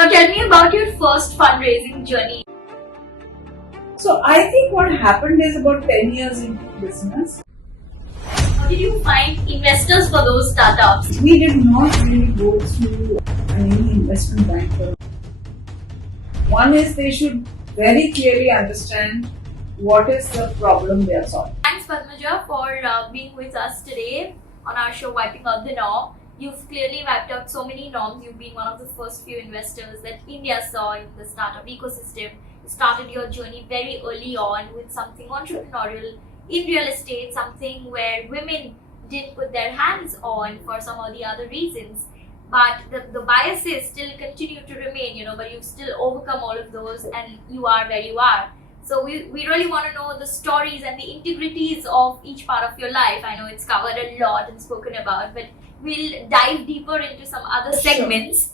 Now tell me about your first fundraising journey. So I think what happened is about 10 years into business, How did you find investors for those startups? we did not really go through any investment banker. One is they should very clearly understand what is the problem they are solving. Thanks Padmaja for being with us today on our show Wiping Out the Norm. You've clearly wiped out so many norms. You've been one of the first few investors that India saw in the startup ecosystem. You started your journey very early on with something entrepreneurial in real estate, something where women didn't put their hands on for some or the other reasons. But the biases still continue to remain, but you've still overcome all of those and you are where you are. So we really want to know the stories and the integrities of each part of your life. I know it's covered a lot and spoken about, but we'll dive deeper into some other segments.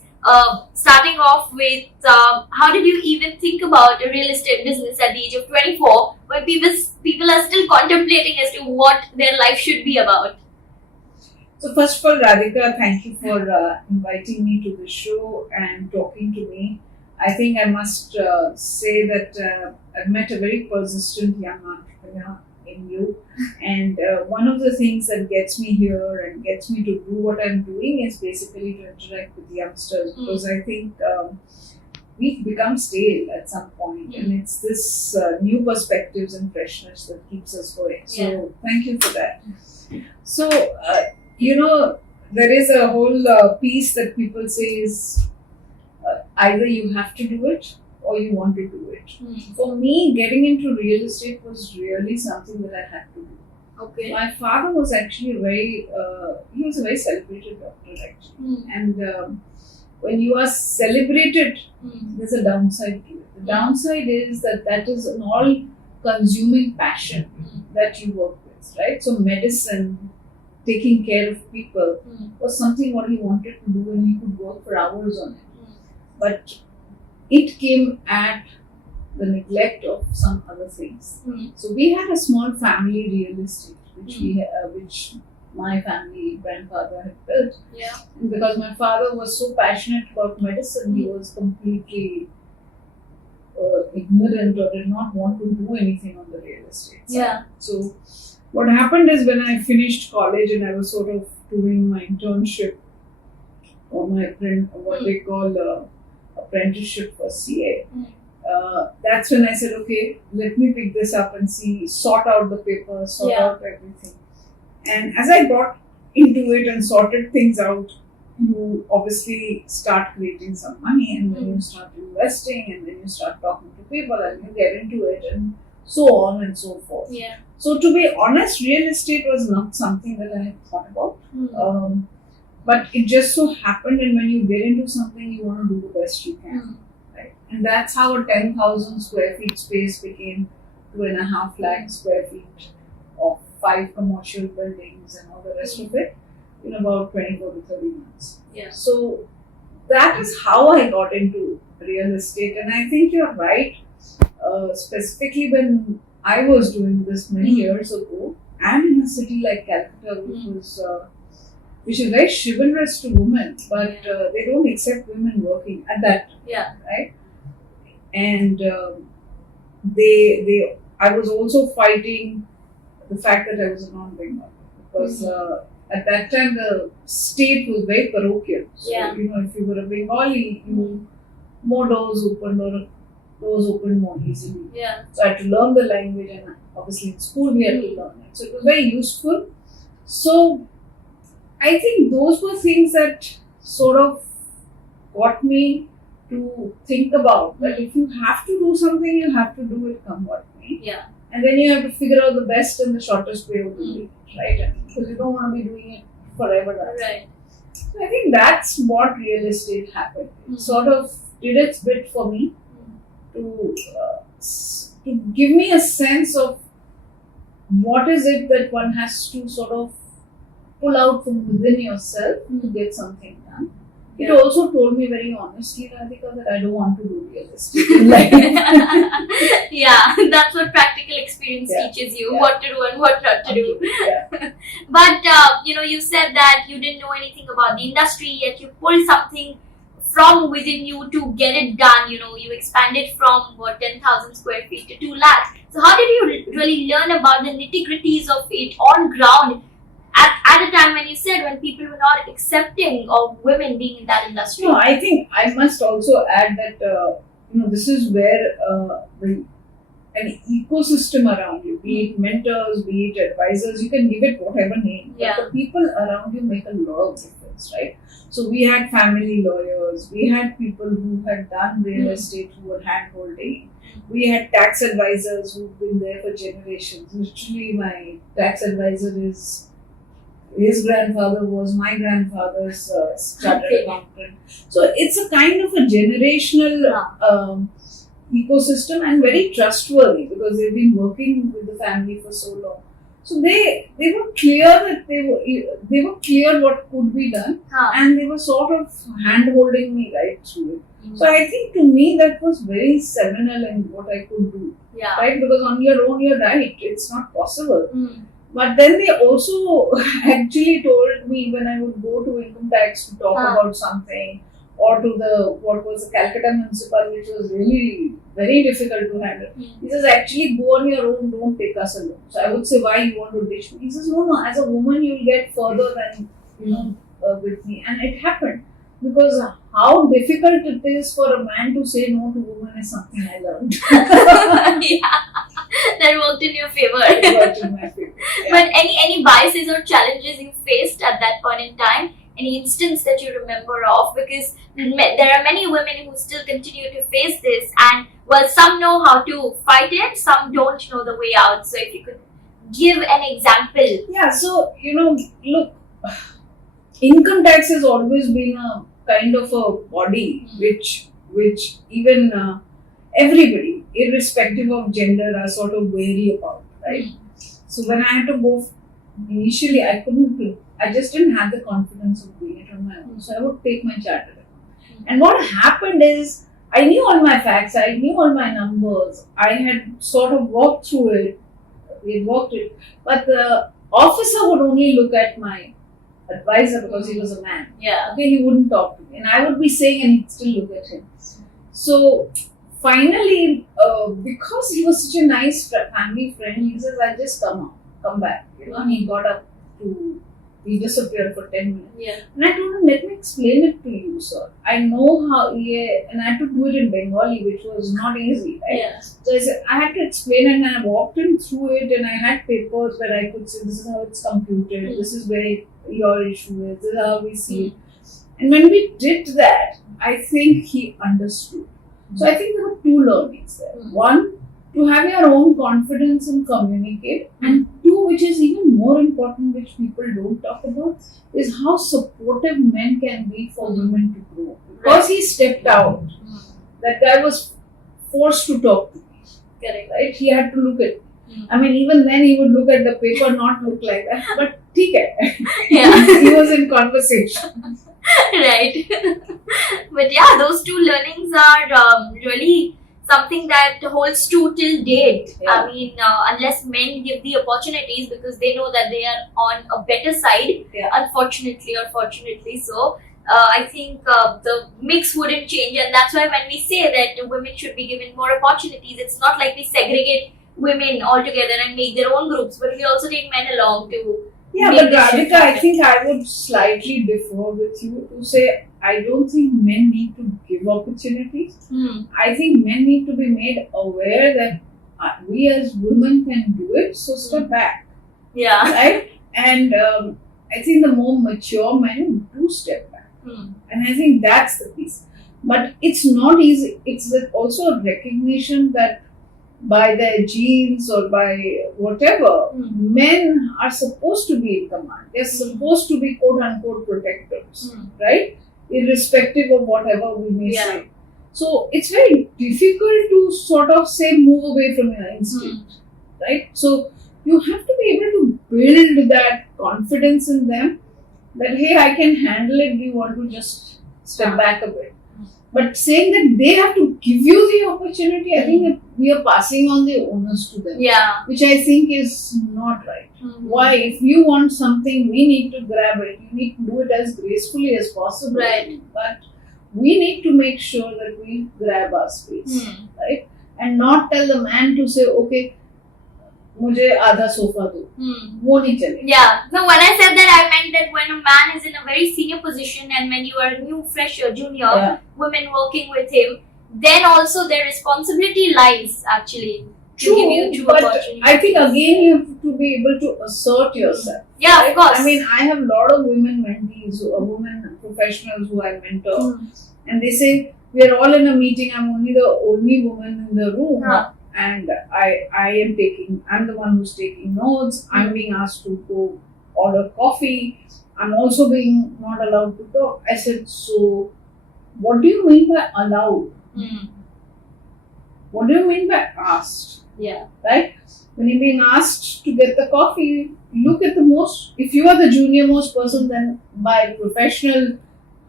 Starting off with how did you even think about a real estate business at the age of 24 when people are still contemplating as to what their life should be about? So first of all, Radhika, thank you for inviting me to the show and talking to me. I think I must say that I've met a very persistent young entrepreneur in you, and one of the things that gets me here and gets me to do what I'm doing is basically to interact with youngsters, because I think we've become stale at some point, and it's this new perspectives and freshness that keeps us going. So thank you for that. So there is a whole piece that people say is either you have to do it or you want to do it. For me, getting into real estate was really something that I had to do. Okay. My father was actually he was a very celebrated doctor actually. And when you are celebrated, there's a downside to it. The downside is that is an all-consuming passion that you work with, right? So medicine, taking care of people was something what he wanted to do, and he could work for hours on it. But it came at the neglect of some other things. So we had a small family real estate, which my family grandfather had built. Yeah. And because my father was so passionate about medicine, he was completely ignorant or did not want to do anything on the real estate side. Yeah. So what happened is, when I finished college and I was sort of doing my internship or what they call apprenticeship for CA, that's when I said, okay, let me pick this up and sort out the papers, sort out everything. And as I got into it and sorted things out, you obviously start creating some money, and then you start investing, and then you start talking to people, and you get into it, and so on and so forth. Yeah. So to be honest, real estate was not something that I had thought about. But it just so happened, and when you get into something, you want to do the best you can. Right? And that's how a 10,000 square feet space became 2.5 lakh square feet of 5 commercial buildings and all the rest of it in about 24 to 30 months. Yeah. So that is how I got into real estate. And I think you're right, specifically when I was doing this many years ago, and in a city like Calcutta, which is very chivalrous to women, but they don't accept women working at that time. Yeah. Right? And I was also fighting the fact that I was a non-Bengali, because at that time the state was very parochial. So, if you were a Bengali, more doors opened more easily. Yeah. So I had to learn the language, and obviously in school we had to learn it. So it was very useful. So I think those were things that sort of got me to think about that if you have to do something, you have to do it come what may. Yeah. And then you have to figure out the best and the shortest way of doing it, right? Because you don't want to be doing it forever. Right. So I think that's what real estate happened. It sort of did its bit for me to give me a sense of what is it that one has to sort of pull out from within yourself to get something done. It also told me very honestly, Radhika, that I don't want to do real estate in life. Yeah, that's what practical experience teaches you, what to do and what not to do. Yeah. But, you said that you didn't know anything about the industry, yet you pulled something from within you to get it done. You expanded from 10,000 square feet to 2 lakhs. So how did you really learn about the nitty-gritties of it on ground at a time when people were not accepting of women being in that industry? No, I think I must also add that this is where an ecosystem around you, be it mentors, be it advisors, you can give it whatever name, but the people around you make a lot of difference, right? So we had family lawyers, we had people who had done real estate who were hand-holding, we had tax advisors who've been there for generations. Literally, my tax advisor his grandfather was my grandfather's chartered accountant. So it's a kind of a generational ecosystem and very trustworthy because they've been working with the family for so long. So they were clear that they were clear what could be done, and they were sort of hand holding me right through it. So I think to me that was very seminal in what I could do. Right? Because on your own you're right, it's not possible. But then they also actually told me when I would go to income tax to talk about something, or to what was the Calcutta municipal, which was really very difficult to handle. He says, actually go on your own, don't take us alone. So I would say, why you want to ditch me? He says, no, as a woman you'll get further than with me. And it happened. Because how difficult it is for a man to say no to women is something I learned. That worked in your favor. It worked in my favor. Yeah. But any biases or challenges you faced at that point in time? Any instance that you remember of? Because there are many women who still continue to face this, and some know how to fight it, some don't know the way out. So if you could give an example. Yeah, so look, income tax has always been a kind of a body which even everybody, irrespective of gender, are sort of wary about, right? So when I had to go, initially I just didn't have the confidence of doing it on my own. So I would take my chartered account. And what happened is, I knew all my facts, I knew all my numbers, I had sort of walked through it, but the officer would only look at my advisor because he was a man. Okay, he wouldn't talk to me. And I would be saying and he'd still look at him. So finally, because he was such a nice family friend, he says, I'll just come back. And he got up he disappeared for 10 minutes. And I told him, let me explain it to you, sir. I know how, and I had to do it in Bengali, which was not easy, right? So I said, I had to explain it, and I walked him through it, and I had papers where I could say, this is how it's computed, this is where your issue is, this is how we see it. And when we did that, I think he understood. So I think there were two learnings there. One, to have your own confidence and communicate, and two, which is even more important, which people don't talk about, is how supportive men can be for women to grow. Because he stepped out, that guy was forced to talk to me. Correct. Right? He had to look at me. I mean, even then he would look at the paper, not look like that, but he was in conversation. Right. But yeah, those two learnings are really something that holds true till date. I mean, unless men give the opportunities because they know that they are on a better side, unfortunately or fortunately so, I think the mix wouldn't change. And that's why when we say that women should be given more opportunities, it's not like we segregate women altogether and make their own groups, but we also take men along to. Yeah, but Radhika, I think I would slightly differ with you to say I don't think men need to give opportunities. I think men need to be made aware that we as women can do it, so step back. Right? And I think the more mature men do step back. And I think that's the piece. But it's not easy. It's also a recognition that by their genes or by whatever, men are supposed to be in command. They're supposed to be quote unquote protectors, right? Irrespective of whatever we may say. So it's very difficult to sort of say move away from your instinct, right? So you have to be able to build that confidence in them that, hey, I can handle it, we want to just step back a bit. But saying that they have to give you the opportunity, I think we are passing on the onus to them. Which I think is not right. Why? If you want something, we need to grab it. You need to do it as gracefully as possible. Right. But we need to make sure that we grab our space, right? And not tell the man to say, okay, मुझे आधा sofa दो, वो नहीं चलेगा. Yeah. No, when I said that, I meant that when a man is in a very senior position and when you are a new, fresher, junior woman working with him, then also their responsibility lies actually to give you true but opportunities. I think again you have to be able to assert yourself. Yeah, right? of course. I mean, I have a lot of women mentees, women professionals who I mentor, and they say, we are all in a meeting, I'm only the only woman in the room. And I'm the one who's taking notes. I'm being asked to go order coffee. I'm also being not allowed to talk. I said, so what do you mean by allowed? What do you mean by asked? Yeah. Right? When you're being asked to get the coffee, look at the most, if you are the junior most person, then by professional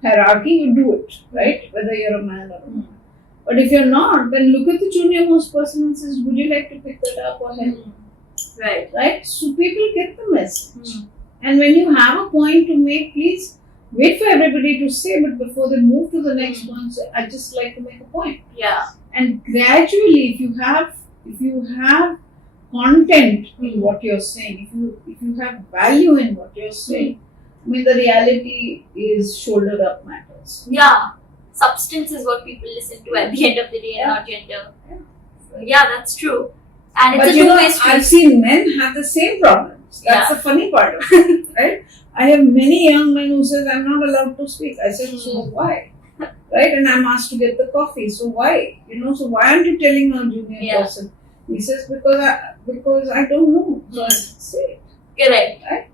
hierarchy, you do it, right? Whether you're a man or a woman. But if you're not, then look at the junior most person and says, would you like to pick that up or help? Right. Right? So people get the message. And when you have a point to make, please wait for everybody to say, but before they move to the next one, say, I'd just like to make a point. Yeah. And gradually, if you have content in what you're saying, if you have value in what you're saying, I mean, the reality is shoulder up matters. Yeah. Substance is what people listen to at the end of the day, and not gender. Yeah, that's true. And it's but a two-way street. I've seen men have the same problems. That's the funny part of it, right? I have many young men who says, I'm not allowed to speak. I said, so why? Right? And I'm asked to get the coffee. So why? So why aren't you telling a junior person? He says, because I don't know. So I say it. Correct. Right?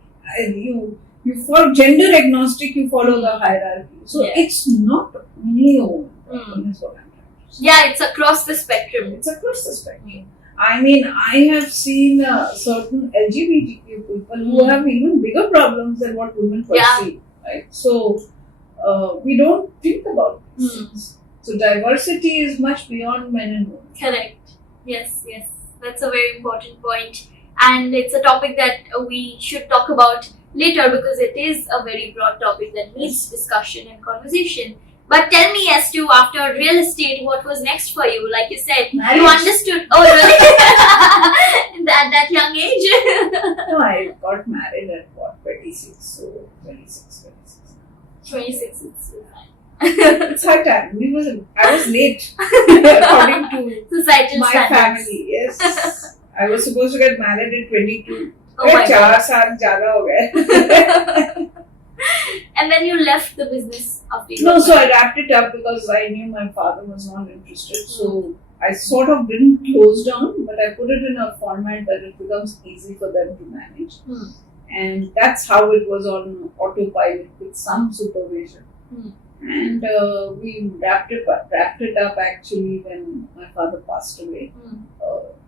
You follow gender agnostic, you follow the hierarchy. So it's not only a woman. Is what I'm trying to say. Yeah, it's across the spectrum. It's across the spectrum. I mean, I have seen certain LGBTQ people who have even bigger problems than what women perceive. Right? So we don't think about these things. So diversity is much beyond men and women. Correct. Yes. That's a very important point. And it's a topic that we should talk about later because it is a very broad topic that needs discussion and conversation. But tell me, as to after real estate, what was next for you? Like you said, marriage. You understood. Oh, really? that young age? No, I got married at 26. So 26. 26. It's high time. I was late according to societal my standards. family. Yes, I was supposed to get married at 22. Oh my God. 4 साल ज़्यादा हो गए. And then you left the business after you No, got so I married. wrapped it up because I knew my father was not interested. So I sort of didn't close down, but I put it in a format that it becomes easy for them to manage. And that's how it was on autopilot with some supervision. And we wrapped it up actually when my father passed away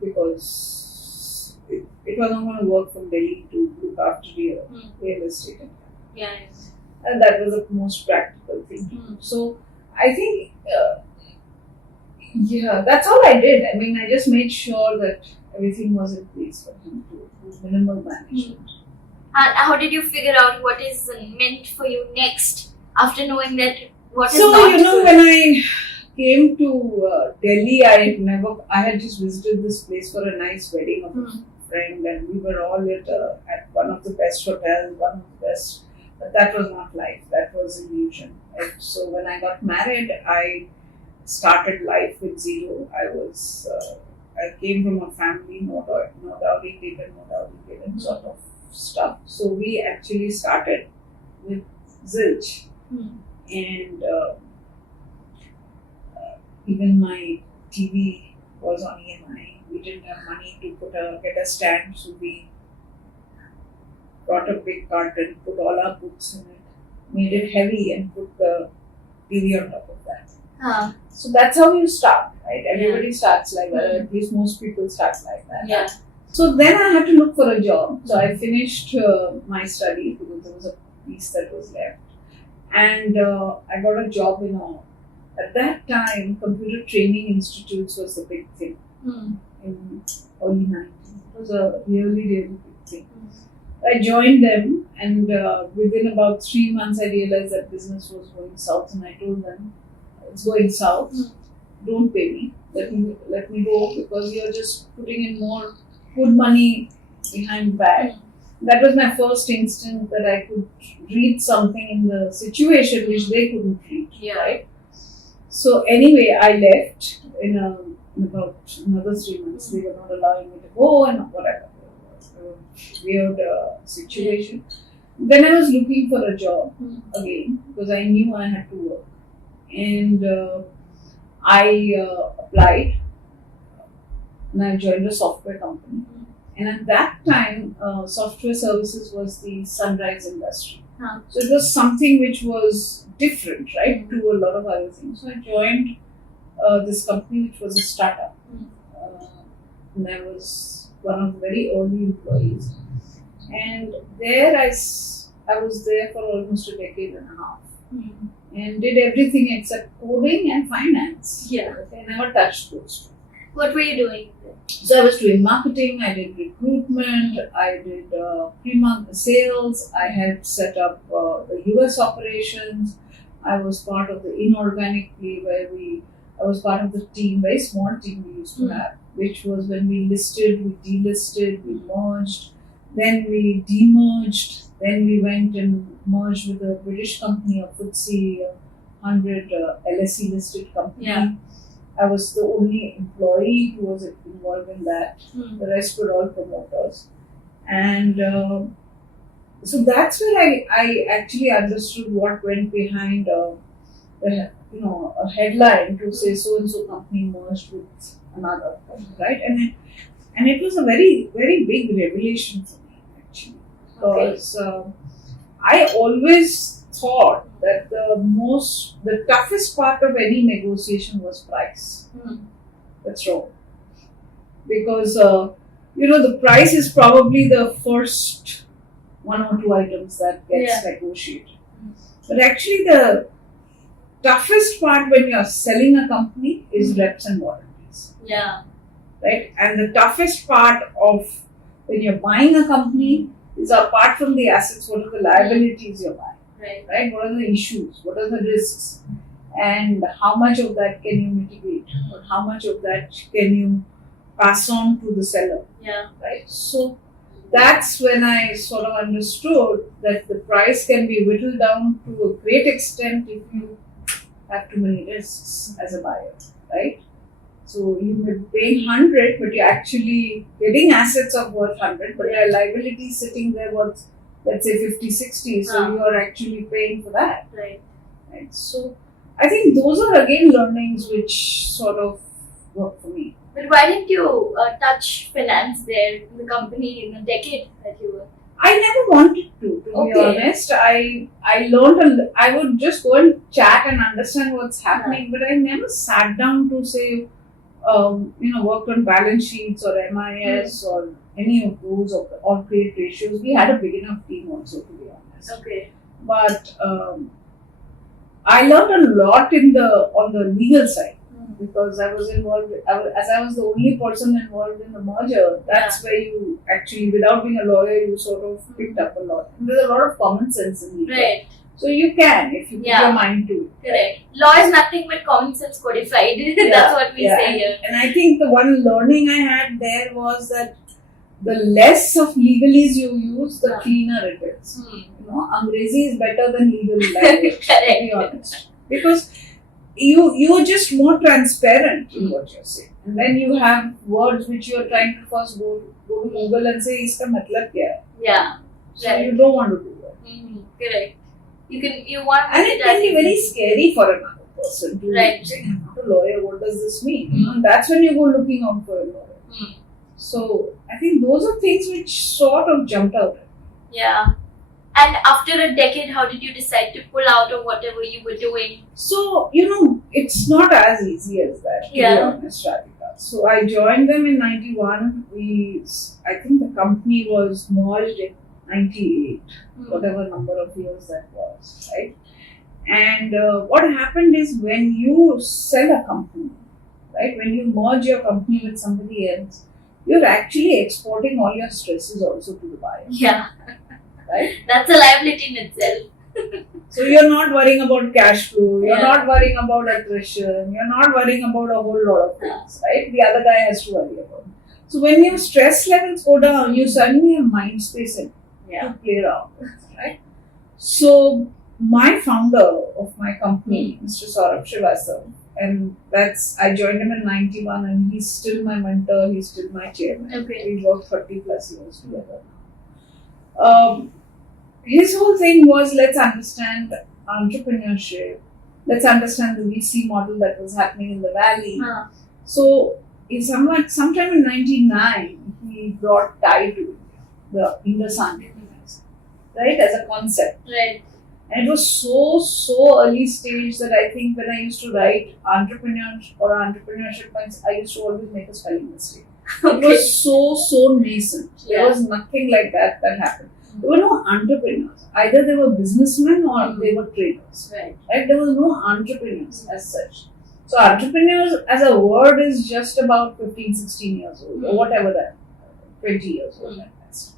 because it was not going to work from Delhi to look after real estate. And that was the most practical thing. So I think, that's all I did. I mean, I just made sure that everything was in place for him to do minimal management. And how did you figure out what is meant for you next after knowing that what is So, not? when I came to Delhi, I had just visited this place for a nice wedding of a friend, and we were all at one of the best hotels, one of the best. But that was not life. That was illusion. Right? So when I got married, I started life with zero. I came from a family, no dowry given sort of stuff. So we actually started with zilch. And even my TV was on EMI. We didn't have money to get a stand, so we brought a big carton, put all our books in it, made it heavy, and put the TV on top of that. So that's how you start, right? Everybody starts like that, at least most people start like that. Yeah. So then I had to look for a job. So I finished my study because there was a piece that was left. And I got a job at that time, computer training institutes was the big thing in early 90s. It was a really, really big thing. I joined them, and within about 3 months I realized that business was going south, and I told them, it's going south. Don't pay me. Let me go, because you're just putting in more good money behind bad. That was my first instinct, that I could read something in the situation which they couldn't read. Yeah. Right? So anyway, I left in about another 3 months. They were not allowing me to go and whatever. Weird situation. Then I was looking for a job again, because I knew I had to work. And I applied, and I joined a software company. And at that time, software services was the sunrise industry. So it was something which was different, right, to a lot of other things. So I joined this company, which was a startup. And I was one of the very early employees. And there I was there for almost a decade and a half. And did everything except coding and finance. Yeah. I never touched those two. What were you doing then? So I was doing marketing, I did recruitment, I did pre-month sales, I helped set up the US operations. I was part of the inorganic play where I was part of the team, very small team we used to have, which was when we listed, we delisted, we merged, then we demerged, then we went and merged with a British company, a FTSE 100 LSE listed company. Yeah. I was the only employee who was involved in that. The rest were all promoters. And so that's where I actually understood what went behind a headline to say so-and-so company merged with another, right? And it was a very, very big revelation for me, actually. Because I always thought that the toughest part of any negotiation was price. That's wrong. Because, the price is probably the first 1 or 2 items that gets negotiated. But actually the toughest part when you're selling a company is reps and warranties. Yeah. Right? And the toughest part of when you're buying a company is, apart from the assets, what are the liabilities you're buying? Right? What are the issues? What are the risks? And how much of that can you mitigate? Or how much of that can you pass on to the seller? Yeah. Right? So that's when I sort of understood that the price can be whittled down to a great extent if you have too many risks as a buyer. Right? So you may be paying 100, but you're actually getting assets of worth 100, but your liability is sitting there worth, let's say, 50, 60. So you are actually paying for that. Right. So I think those are again learnings which sort of work for me. But why didn't you touch finance there in the company in a decade that you were? I never wanted to be honest. I learned, I would just go and chat and understand what's happening, but I never sat down to say, worked on balance sheets or MIS or any of those or create ratios. We had a big enough team also, to be honest. Okay. But I learned a lot on the legal side, because I was involved, as I was the only person involved in the merger. That's where you actually, without being a lawyer, you sort of picked up a lot. And there's a lot of common sense in legal. Right. So you can, if you put your mind to it. Correct. Law is nothing but common sense codified. That's what we say here. And I think the one learning I had there was that the less of legalese you use, the cleaner it is. Angrezi is better than legal language, to be honest. Because you're just more transparent in what you're saying. And then you have words which you're trying to first go to Google and say, iska matlab kya hai? Yeah. So you don't want to do that. Correct. You want, and it can be very scary for another person to say, I'm not a lawyer, what does this mean? And that's when you go looking out for a lawyer. So I think those are things which sort of jumped out. Yeah. And after a decade, how did you decide to pull out of whatever you were doing? So, it's not as easy as that, to be honest, Radhika. So I joined them in 91. I think the company was merged in 98, whatever number of years that was, right? And what happened is, when you sell a company, right, when you merge your company with somebody else, you're actually exporting all your stresses also to the buyer. Yeah. Right? That's a liability in itself. So you're not worrying about cash flow, you're Yeah. not worrying about attrition, you're not worrying about a whole lot of things, right? The other guy has to worry about. So when your stress levels go down, you suddenly have mind space to play around with, right? So my founder of my company, Mr. Saurabh Srivastav, and I joined him in 91 and he's still my mentor, he's still my chairman. Okay. We worked 30 plus years together now. His whole thing was, let's understand entrepreneurship, let's understand the VC model that was happening in the valley. So sometime in 99, he brought TIE to India, the Indus Entrepreneurs, right, as a concept. Right. And it was so early stage that I think when I used to write entrepreneurs or entrepreneurship points, I used to always make a spelling mistake. It was so nascent. There was nothing like that happened. There were no entrepreneurs. Either they were businessmen or they were traders. Right. There was no entrepreneurs as such. So entrepreneurs as a word is just about 15, 16 years old or whatever that, 20 years old at best.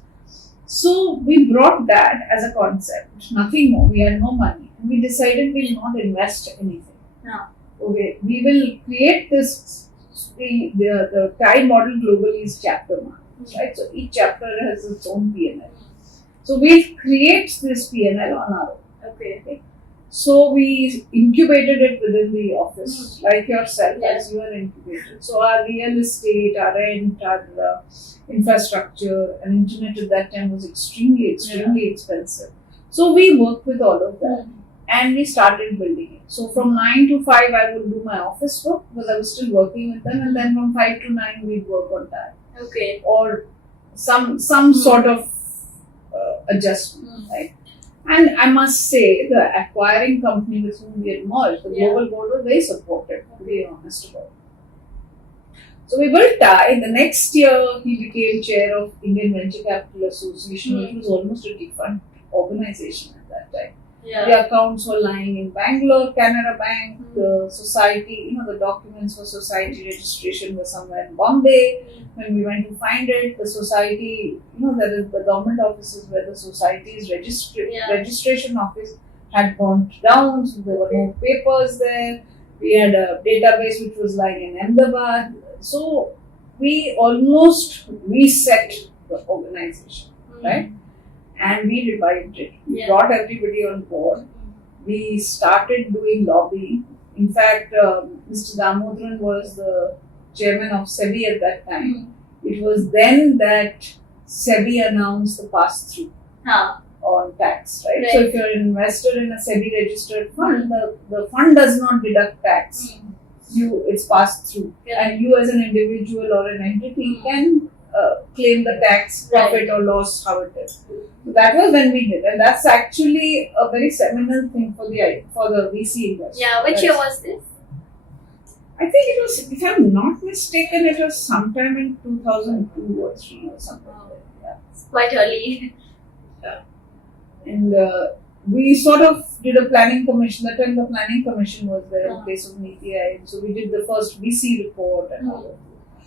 So we brought that as a concept, nothing more. We had no money. And we decided we will not invest anything. Okay, we will create this, the TIE model globally is chapter models, right? So each chapter has its own P&L. So we create this P&L on our own. Okay. So we incubated it within the office, like yourself, as you are incubated. So our real estate, our rent, our infrastructure, and internet at that time was extremely expensive. So we worked with all of that and we started building it. So from 9 to 5, I would do my office work because I was still working with them, and then from 5 to 9, we'd work on that. Okay. Or some sort of adjustment, right? And I must say, the acquiring company with whom we had merged, the global board was very supportive, to be honest about it. So we built TIE. The next year, he became chair of Indian Venture Capital Association, which was almost a defunct organization at that time. The accounts were lying in Bangalore, Canara Bank, the society, the documents for society registration were somewhere in Bombay. When we went to find it, the society, there is the government offices where the society's registration office had burnt down, so there were no papers there. We had a database which was lying in Ahmedabad. So we almost reset the organization, right? And we revived it. We brought everybody on board. We started doing lobbying. In fact, Mr. Damodaran was the chairman of SEBI at that time. It was then that SEBI announced the pass-through on tax, right? So if you're an investor in a SEBI registered fund, the fund does not deduct tax. It's passed through. And you as an individual or an entity can claim the tax, profit or loss, how it is. So that was when we did, and that's actually a very seminal thing for the VC investors. Yeah, which year was this? I think it was, if I'm not mistaken, it was sometime in 2002 or 3 or something like that. Yeah. It's quite early. Yeah. And we sort of did a planning commission. That time the planning commission was there in place of Niti Aayog. So we did the first VC report and all of that.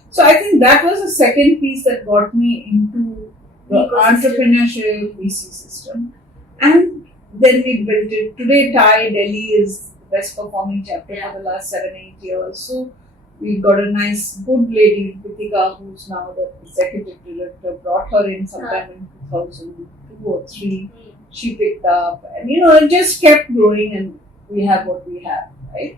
So I think that was the second piece that got me into the entrepreneurship VC system. And then we built it. Today, TIE Delhi is the best performing chapter for the last 7-8 years. So we got a nice, good lady, Radhika, who's now the executive director, brought her in sometime in 2002 or 3. She picked up and, it just kept growing and we have what we have, right?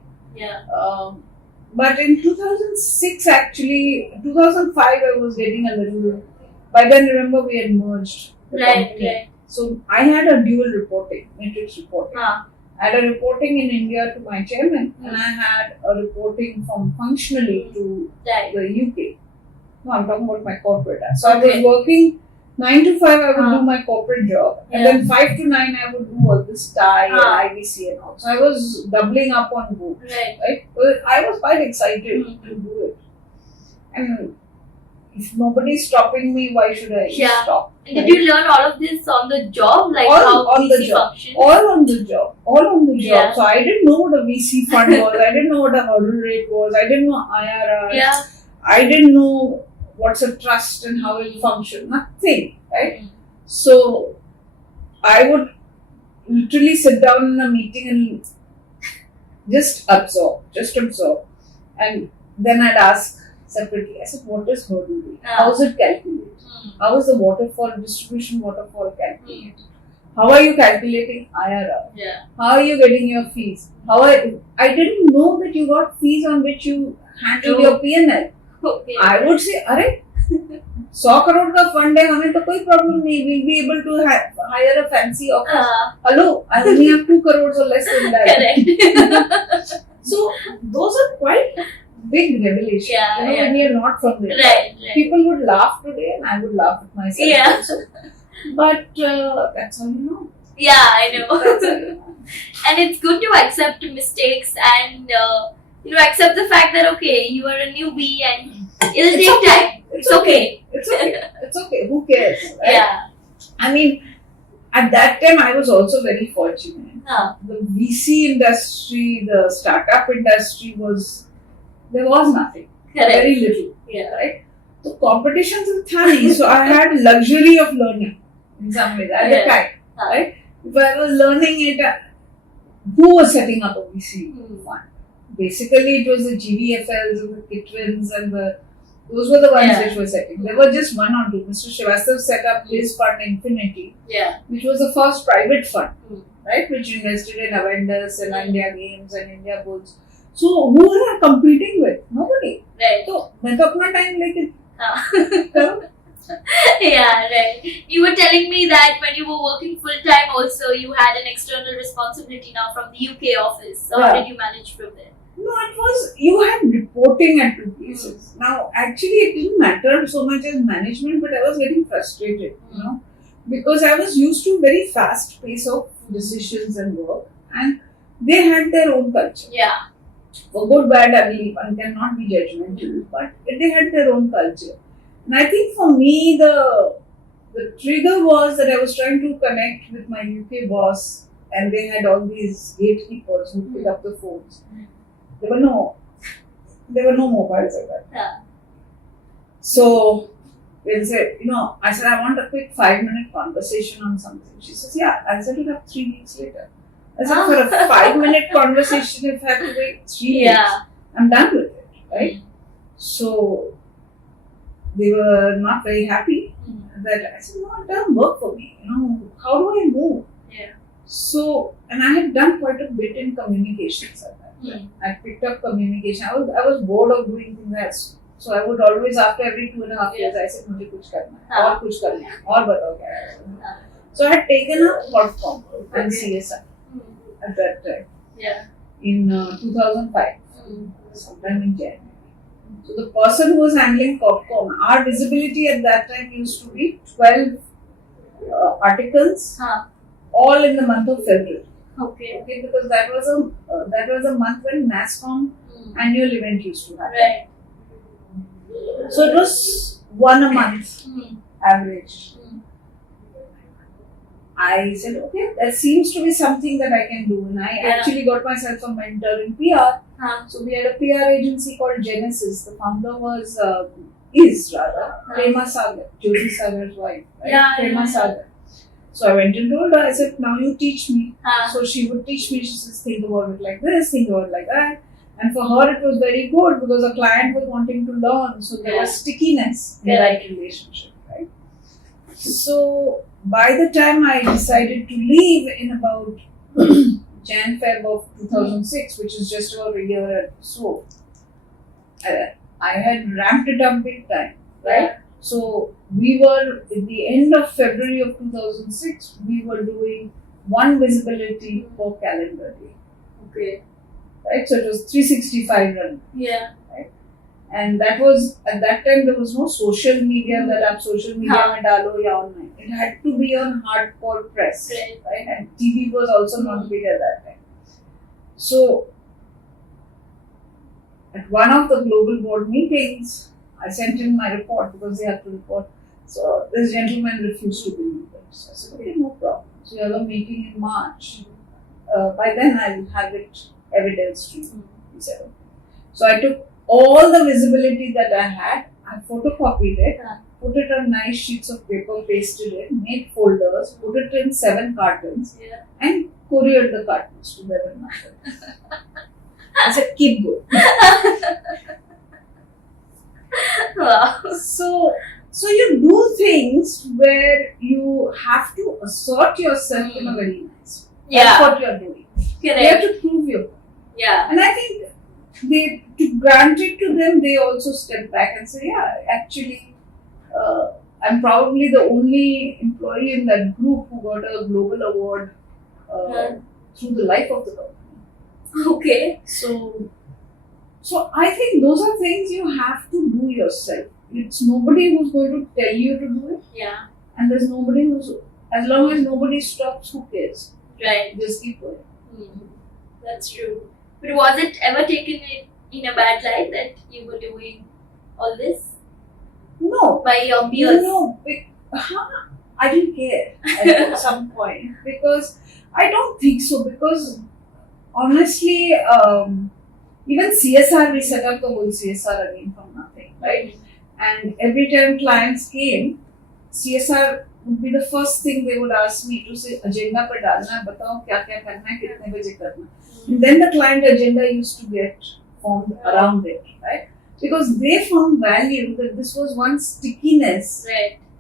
But in 2006, actually, 2005, I was getting a little. By then, remember, we had merged the company. Right. So I had a dual reporting, matrix reporting. I had a reporting in India to my chairman, and I had a reporting from functionally to the UK. No, I'm talking about my corporate. So I was working 9 to 5, I would do my corporate job, and then 5 to 9, I would do all this TIE and IVC and all. So I was doubling up on both. Right? Well, I was quite excited to do it. And if nobody's stopping me, why should I stop? And did you learn all of this on the job? Like all how on the VC job. functions? All on the job. So I didn't know what a VC fund was. I didn't know what a hurdle rate was. I didn't know IRR. I didn't know what's a trust and how it functions. Nothing, right? So I would literally sit down in a meeting and just absorb. And then I'd ask separately, I said, what is hurdle rate? How is it calculated? How is the distribution waterfall calculated? How are you calculating IRR? Yeah. How are you getting your fees? I didn't know that you got fees on which you handle your P&L. Okay. I would say, अरे 100 crore का fund है, हमें तो कोई problem नहीं. We'll be able to hire a fancy office. Hello, I only have 2 crores or less than that. Correct. So those are quite big revelations. Yeah, when you're not from there. Right. People would laugh today, and I would laugh at myself. Yeah. Also. But that's all you know. Yeah, I know. That's all you know. And it's good to accept mistakes and accept the fact that okay, you are a newbie and it'll take time. It's okay. It's okay. Who cares? Right? Yeah. I mean, at that time, I was also very fortunate. The VC industry, the startup industry there was nothing. Correct. Very little. Yeah. Right? So competitions were tiny, so I had luxury of learning in some ways at the time. Right? If I was learning it, who was setting up a VC fund? Basically, it was the GVFLs and the Kitwins and those were the ones which were setting. There were just one or two. Mr. Srivastav set up his fund Infinity, which was the first private fund, right? Which invested in Avendus and India Games and India Bulls. So who were I competing with? Nobody. Right. So मैं तो अपना time लेके Yeah, right. You were telling me that when you were working full time, also you had an external responsibility now from the UK office. So how did you manage from there? No, it was you had reporting at two places. Now, actually, it didn't matter so much as management, but I was getting frustrated, because I was used to a very fast pace of decisions and work, and they had their own culture. Yeah. For good, bad, ugly, one cannot be judgmental, but they had their own culture. And I think for me, the trigger was that I was trying to connect with my UK boss, and they had all these gatekeepers who pick up the phones. There were no mobiles at that. Yeah. So they said, I said, I want a quick 5-minute conversation on something. She says, yeah. I set it up 3 weeks later. I said, for a 5-minute conversation, if I have to wait 3 weeks, I'm done with it, right? So they were not very happy that I said, no, it doesn't work for me. How do I move? Yeah. So, and I had done quite a bit in communications at that time. I picked up communication. I was bored of doing things else. So I would always, after every 2.5 years, I said, मुझे कुछ करना है, और कुछ करना है, और बताओ क्या है. So I had taken up Workcom and CSI at that time. Yeah. In 2005, sometime in January. So the person who was handling Corpcom, our visibility at that time used to be 12 articles, all in the month of February. Okay. Because that was a month when NASSCOM annual event used to happen. Right. So it was one a month average. I said, okay, that seems to be something that I can do. And I actually got myself a mentor in PR. So we had a PR agency called Genesis. The founder was, Prema Sagar, Jyoti Sagar's wife. Right? Prema Sagar. So I went and told her, I said, now you teach me. So she would teach me. She says, think about it like this, think about it like that. And for her, it was very good because a client was wanting to learn. So there was stickiness in that relationship, right? So by the time I decided to leave in about Jan-Feb of 2006, which is just about a year or so, I had ramped it up big time, right? Yeah. So we were, at the end of February of 2006, we were doing one visibility per calendar day. Okay. Right? So it was 365 run. Yeah. Right? And that was, at that time, there was no social media that up social media mein dalo ya online. It had to be on hardcore press. Right? And TV was also not big at that time. So at one of the global board meetings, I sent in my report because they have to report. So this gentleman refused to believe it. So I said, okay, no problem. So you have a meeting in March. By then I'll have it evidence to you. He said, okay. So I took all the visibility that I had, I photocopied it, put it on nice sheets of paper, pasted it, made folders, put it in 7 cartons, and couriered the cartons to their mother. I said, keep going. Wow. So you do things where you have to assert yourself in a very nice way. That's what you're doing. Correct. You have to prove your point. Yeah. And I think to grant it to them, they also step back and say, yeah, actually, I'm probably the only employee in that group who got a global award through the life of the company. Okay. So I think those are things you have to do yourself. It's nobody who's going to tell you to do it. Yeah. And there's nobody as long as nobody stops, who cares? Right. Just keep going. That's true. But was it ever taken in a bad light that you were doing all this? No. By your peers? No. I didn't care at some point because I don't think so. Because honestly, even CSR, we set up the whole CSR again from nothing, right? And every time clients came, CSR would be the first thing they would ask me to say, agenda per dalna hai, batao kya karna hai, kitne baje karna. And then the client agenda used to get formed around it, right? Because they found value that this was one stickiness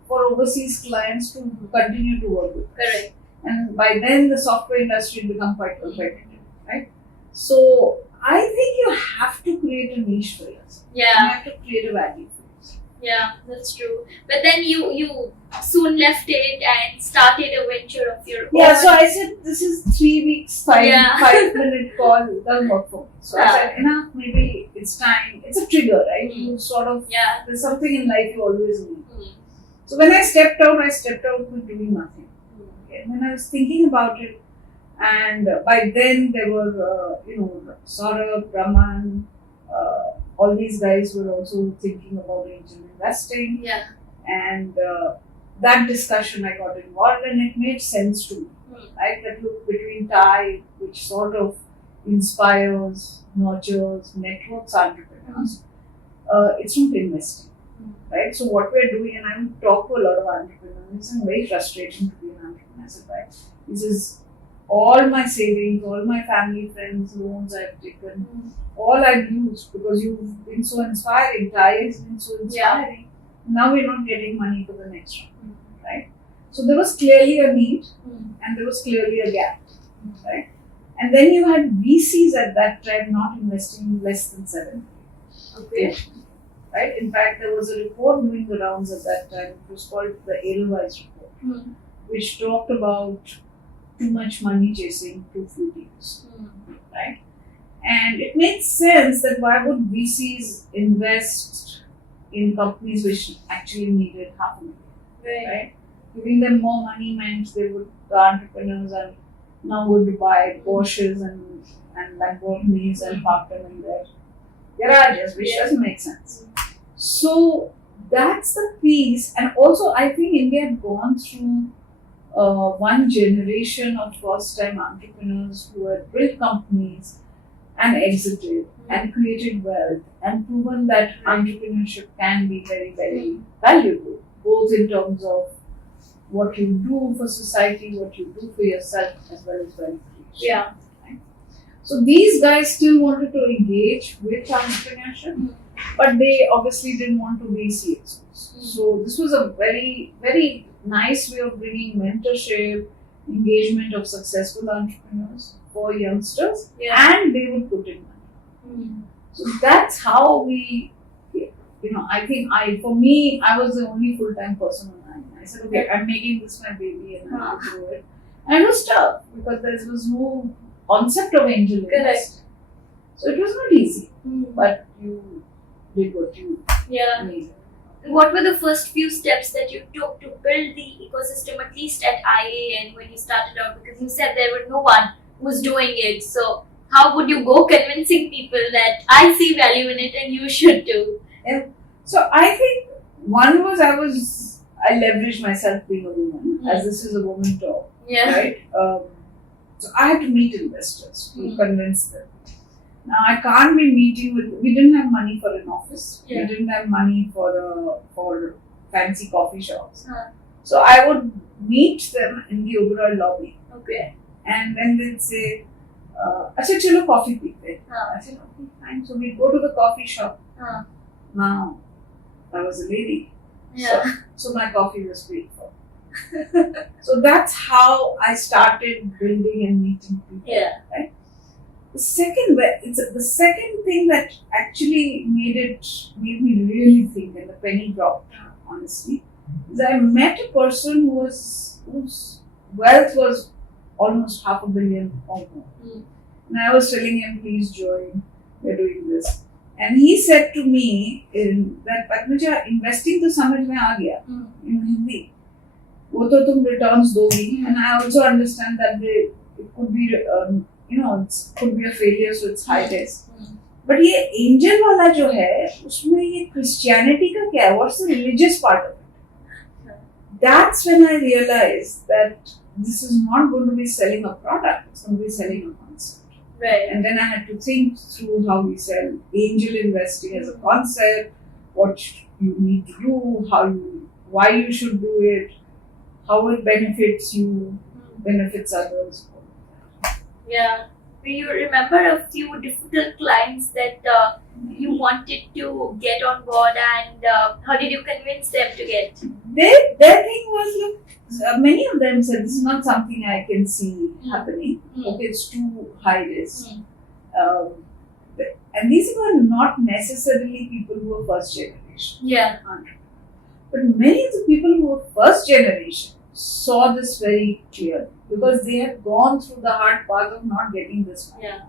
for overseas clients to continue to work with us. Correct. And by then the software industry had become quite competitive, right? So I think you have to create a niche for yourself. Yeah. You have to create a value for yourself. Yeah, that's true. But then you soon left it and started a venture of your own. Yeah, so I said, this is 3 weeks, 5-minute call, it doesn't work for me. So I said, enough, maybe it's time. It's a trigger, right? You sort of, there's something in life you always need. So when I stepped out with doing nothing. Okay? And when I was thinking about it, and by then there were, Saurabh, Brahman, all these guys were also thinking about angel investing. Yeah. And that discussion I got involved and it made sense to me. Right? That look between TIE, which sort of inspires, nurtures, networks entrepreneurs. It's not investing. Right? So what we're doing, and I talk to a lot of entrepreneurs, it's very frustrating to be an entrepreneur. I said, right? This is all my savings, all my family, friends, loans I've taken, all I've used because you've been so inspiring. TIE has been so inspiring. Now we're not getting money for the next round, right? So there was clearly a need and there was clearly a gap, right? And then you had VCs at that time not investing less than 7. Okay. Right? In fact, there was a report doing the rounds at that time. It was called the Edelweiss report, which talked about too much money chasing too few deals, right? And it made sense that why would VCs invest in companies which actually needed $500,000, right? Giving them more money meant the entrepreneurs are now going to buy Porsches and Lamborghinis and park them in their garages, which doesn't make sense. So that's the piece. And also I think India had gone through one generation of first-time entrepreneurs who had built companies and exited and created wealth and proven that entrepreneurship can be very, very valuable, both in terms of what you do for society, what you do for yourself, as well as wealth creation. Yeah. Right? So these guys still wanted to engage with entrepreneurship, but they obviously didn't want to be CXOs. So this was a very, very nice way of bringing mentorship, engagement of successful entrepreneurs for youngsters, and they would put in money. So that's how we, I think for me, I was the only full-time person on Nine. I said, okay, I'm making this my baby and I will do it. And it was tough because there was no concept of angel invest. So it was not easy, but you did what you needed. What were the first few steps that you took to build the ecosystem, at least at IA and when you started out? Because you said there was no one who was doing it. So how would you go convincing people that I see value in it and you should too? Yeah. So I think one was I leveraged myself being a woman, as this is a woman talk, right? So I had to meet investors to convince them. Now I can't be meeting with. We didn't have money for an office. We didn't have money for fancy coffee shops. Huh. So I would meet them in the overall lobby. Okay. And then they'd say, "Acha chalo coffee peete." Huh. I said, "Okay, fine." So we go to the coffee shop. Huh. Now, I was a lady. Yeah. So my coffee was paid for. So that's how I started building and meeting people. Yeah. Right? The second thing that actually made me really think, and the penny dropped, honestly, is I met a person whose wealth was almost $500 million or more. Mm. And I was telling him, please join, we're doing this. And he said to me that Padmaja, investing to samajh mein aa gaya in Hindi. वो तो तुम returns दोगी. And I also understand that it could be it could be a failure, so it's high risk. But ये angel वाला जो है उसमें ये Christianity का क्या है? What's the religious part of it? That's when I realized that this is not going to be selling a product, it's going to be selling a concept. Right. And then I had to think through how we sell angel investing as a concept, what you need to do, why you should do it, how it benefits you, benefits others. Yeah. Do you remember a few difficult clients that you wanted to get on board, and how did you convince them to get? Their thing was, look, many of them said, this is not something I can see happening. Okay, it's too high risk. And these were not necessarily people who were first generation. Yeah. But many of the people who were first generation saw this very clearly because they had gone through the hard path of not getting this money. Yeah.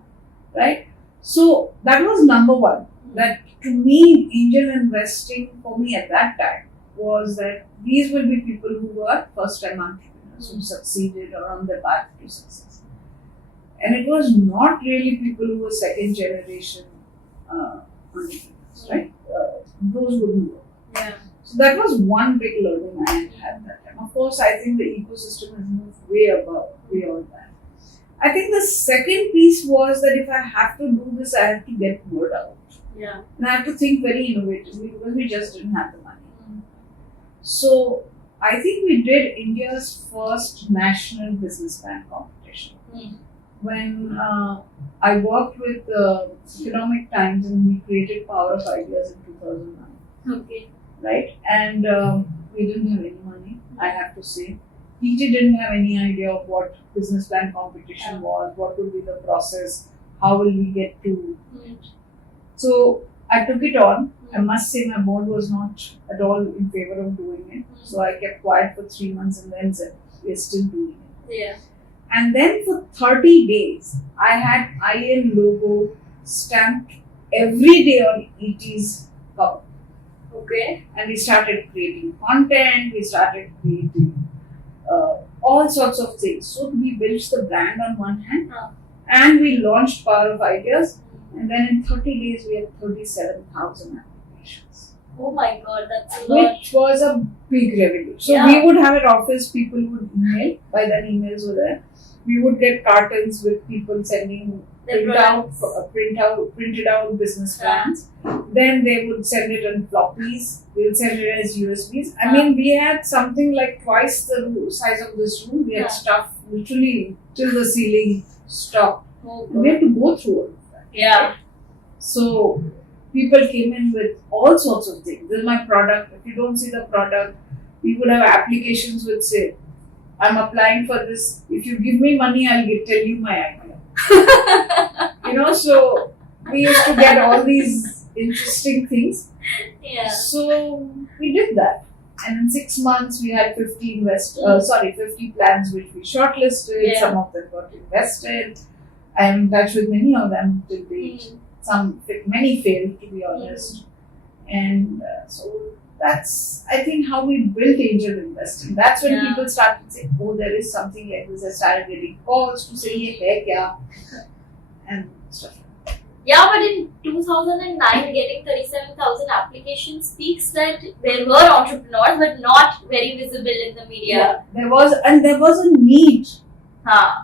Right? So that was number one. That to me, angel investing for me at that time was that these will be people who were first time entrepreneurs who succeeded or on the path to success. And it was not really people who were second generation entrepreneurs, right? Those wouldn't work. Yeah. So that was one big learning I had that time. Of course, I think the ecosystem has moved way beyond that. I think the second piece was that if I have to do this, I have to get word out. Yeah. And I have to think very innovatively because we just didn't have the money. So I think we did India's first national business plan competition. When I worked with Economic Times and we created Power of Ideas in 2009. Okay. Right? And we didn't have any money, I have to say. PT didn't have any idea of what business plan competition was, what would be the process, how will we get to it. So I took it on. I must say my board was not at all in favor of doing it. So I kept quiet for 3 months and then said, we're still doing it. Yeah. And then for 30 days, I had IN logo stamped every day on ET's cover. Okay. And we started creating content, we started creating all sorts of things. So we built the brand on one hand and we launched Power of Ideas. And then in 30 days, we had 37,000 applications. Oh my God, that's a lot. Which was a big revenue. So we would have an office, people would email, by then emails were there. We would get cartons with people sending printed out business plans. Then they would send it on floppies. We would send it as USBs. I mean, we had something like twice the size of this room. We had stuff literally till the ceiling stock. And we had to go through all of that. Yeah. So people came in with all sorts of things. This is my product. If you don't see the product, we would have applications which say, I'm applying for this. If you give me money, I'll tell you my idea. So we used to get all these interesting things. Yeah. So we did that. And in 6 months, we had 50 plans which we shortlisted. Yeah. Some of them got invested. I'm in touch with many of them till date. Many failed, to be honest. And so that's, I think, how we built angel investing. That's when people started saying, oh, there is something like this. I started getting calls to say, ye hai kya? And stuff. Yeah, but in 2009, getting 37,000 applications speaks that there were entrepreneurs, but not very visible in the media. Yeah, there was a need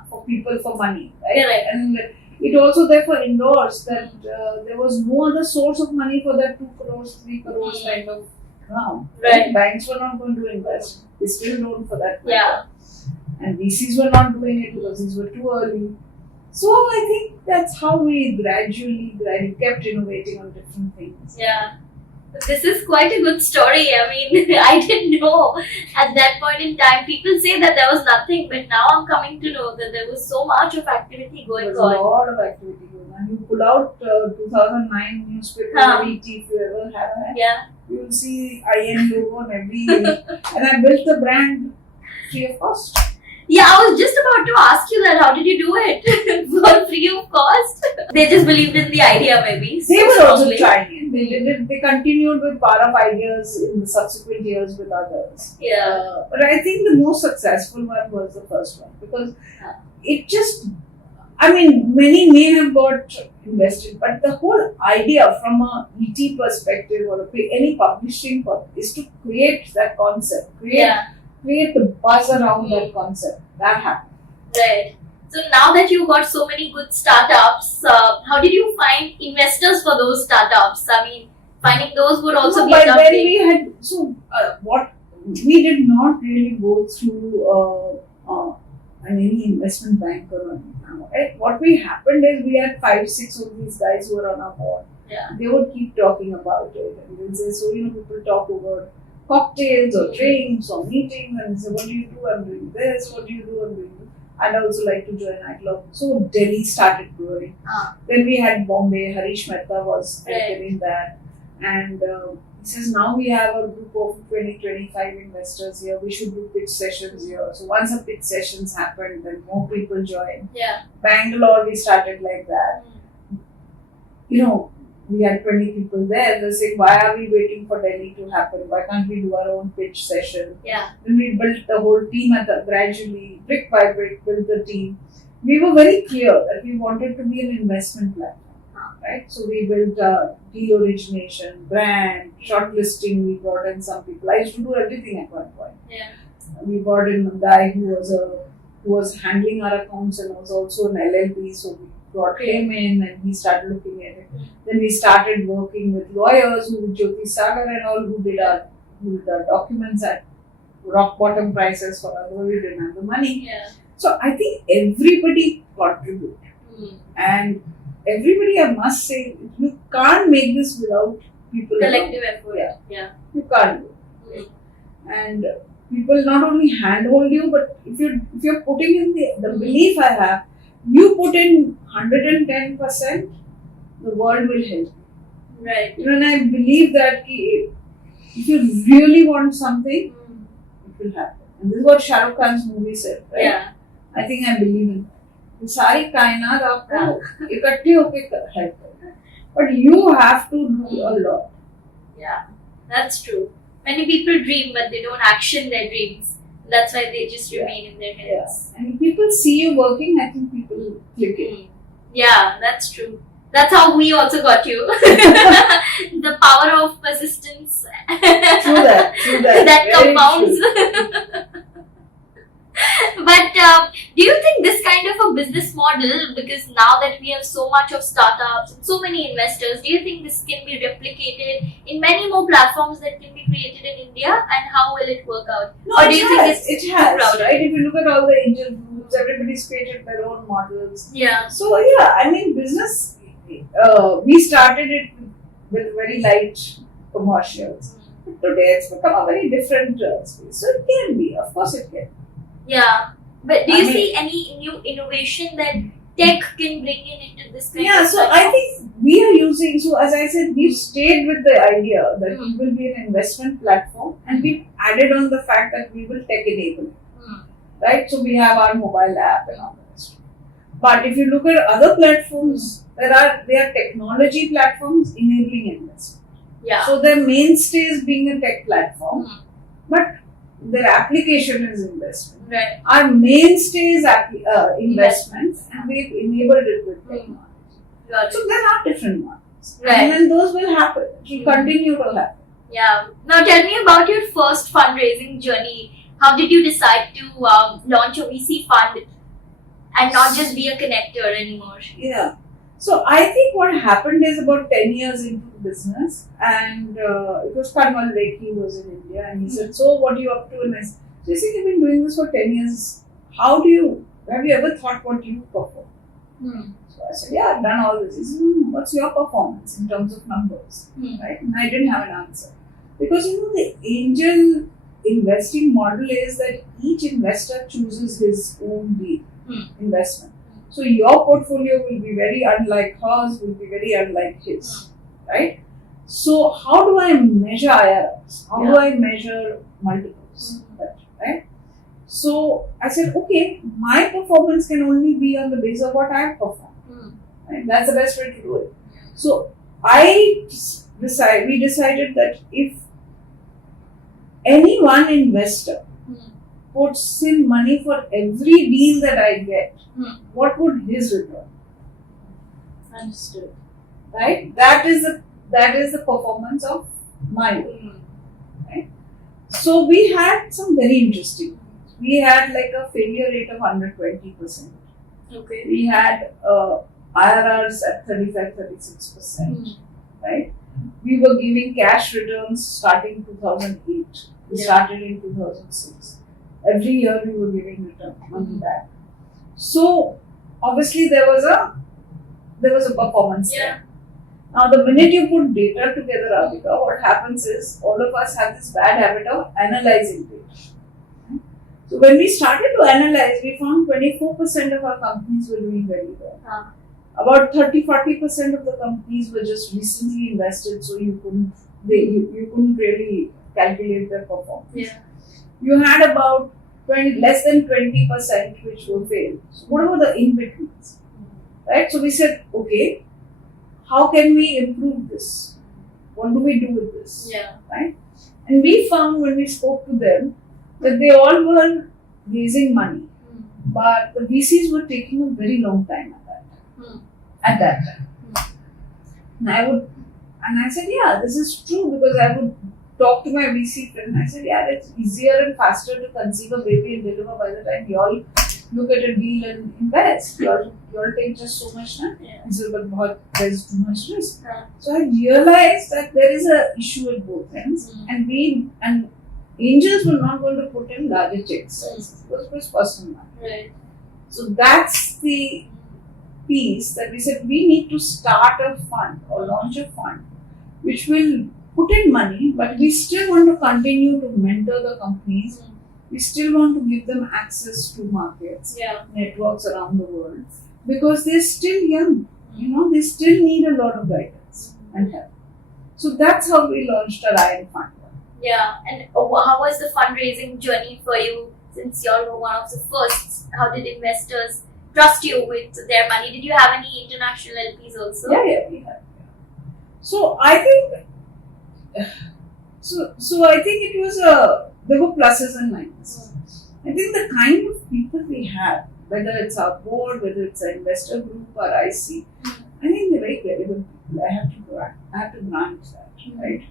for people for money, right? Correct. And it also therefore endorsed that there was no other source of money for that 2 crores, 3 crores kind of ground. Right. Banks were not going to invest. They still don't for that matter. Yeah. And VCs were not doing it because these were too early. So I think that's how we gradually kept innovating on different things. Yeah. This is quite a good story. I mean, I didn't know at that point in time. People say that there was nothing, but now I'm coming to know that there was so much of activity going There was on. a lot of activity going on. You pull out 2009 newspaper ET if you ever have it. Yeah. You will see IN logo on every and I built the brand free of cost. Yeah, I was just about to ask you that. How did you do it? For free of cost? They just believed in the idea, maybe. They so were also strongly. trying it. They did it. They continued with part of ideas in the subsequent years with others. Yeah. But I think the most successful one was the first one because it just, I mean, many may have got invested, but the whole idea from a ET perspective or any publishing is to create that concept, create the buzz around that concept. That happened. Right. So now that you got so many good startups, how did you find investors for those startups? I mean, finding those would also be by tough. then we had what we did not really go through any investment banker or anything. Right? What we happened is we had 5-6 of these guys who were on our board. Yeah. They would keep talking about it, and they'll say, so people talk over cocktails or drinks or meetings and say, what do you do? I'm doing this. What do you do? I'm doing this. I'd also like to join nightclub. So Delhi started growing. Then we had Bombay. Harish Mehta was entering that. And he says, now we have a group of 20-25 investors here. We should do pitch sessions here. So once the pitch sessions happened, then more people joined. Yeah. Bangalore, we started like that. We had 20 people there. They're saying, why are we waiting for Delhi to happen? Why can't we do our own pitch session? Yeah. Then we built the whole team gradually, brick by brick, built the team. We were very clear that we wanted to be an investment platform, right? So we built deal origination, brand, shortlisting. We brought in some people. I used to do everything at one point. Yeah. We brought in a guy who was handling our accounts and was also an LLB. So we brought him in and he started looking at it. Then we started working with lawyers Jyoti Sagar and all who did our documents at rock bottom prices for us. We didn't have the money. Yeah. So I think everybody contributed. And everybody, I must say, you can't make this without people. Collective effort. Yeah. You can't do it. And people not only handhold you, but if you're putting in the belief I have, you put in 110%, the world will help you. Right. And I believe that if you really want something, it will happen. And this is what Shah Rukh Khan's movie said, right? Yeah. I think I believe in that. सारी कायनात आपको इकट्ठे होके help करेगी. But you have to do a lot. Yeah, that's true. Many people dream, but they don't action their dreams. That's why they just remain in their heads. And people see you working, I think people click it. Yeah, that's true. That's how we also got you. The power of persistence. True that. That Very compounds. true. But do you think this kind of a business model, because now that we have so much of startups and so many investors, do you think this can be replicated in many more platforms that can be created in India, and how will it work out? No, or do you think it's too crowded, right? If you look at all the angel groups, everybody's created their own models. Yeah. So I mean, business, we started it with very light commercials. But today it's become a very different space. So it can be, of course it can. Yeah. But do you see any new innovation that tech can bring into this kind of Yeah, so I think we are using, so as I said, we've stayed with the idea that we will be an investment platform, and we've added on the fact that we will tech enable it. Right? So we have our mobile app and all that stuff. But if you look at other platforms, they are technology platforms enabling investment. Yeah. So their mainstay is being a tech platform, but their application is investment. Right. Our mainstay is investments, and we've enabled it with technology. Got So it. there are different models. Right. And then those will happen. It will continue to happen. Yeah. Now tell me about your first fundraising journey. How did you decide to launch a VC fund and not just be a connector anymore? Yeah. So I think what happened is about 10 years into the business, and it was Padmaja Ruparel, he was in India, and he said, so what are you up to? And I said, so you see, you've been doing this for 10 years. Have you ever thought what you perform? So I said, yeah, I've done all this. He said, what's your performance in terms of numbers? Right? And I didn't have an answer. Because the angel investing model is that each investor chooses his own deal, investment. So your portfolio will be very unlike hers, will be very unlike his, right? So how do I measure IRRs? How do I measure multiples? Right? So I said, okay, my performance can only be on the basis of what I have performed. Right? That's the best way to do it. So we decided that if any one investor puts in money for every deal that I get, what would his return? Understood. Right? That is the performance of my work. Right? So we had some very interesting. We had like a failure rate of under 20%. Okay. We had IRRs at 35-36%. Right? We were giving cash returns starting 2008. We started in 2006. Every year we were giving return money back. So obviously there was a performance there. Now the minute you put data together, Radhika, what happens is all of us have this bad habit of analyzing data. So when we started to analyze, we found 24% of our companies were doing very well. About 30-40% of the companies were just recently invested, so you couldn't really calculate their performance. You had about less than 20% which were failed. So what about the in-betweens? Right? So we said, okay, how can we improve this? What do we do with this? Right? And we found when we spoke to them that they all were raising money, but the VCs were taking a very long time at that time. And I said, yeah, this is true, because I would talk to my VC friend and I said, yeah, it's easier and faster to conceive a baby and deliver by the time you all look at a deal and invest. You all take just so much time. But there's too much risk. So I realized that there is an issue at both ends, and angels were not going to put in larger checks. It was personal money. Right. So that's the piece that we said we need to start a fund or launch a fund which will put in money, but we still want to continue to mentor the companies. We still want to give them access to markets, networks around the world, because they're still young. They still need a lot of guidance and help. So that's how we launched our Iron Fund. Yeah, and how was the fundraising journey for you, since you all were one of the first? How did investors trust you with their money? Did you have any international LPs also? Yeah, we have. So I think it was there were pluses and minuses. I think the kind of people we have, whether it's our board, whether it's an investor group or IC, I think they're very credible people. I have to grant that, right?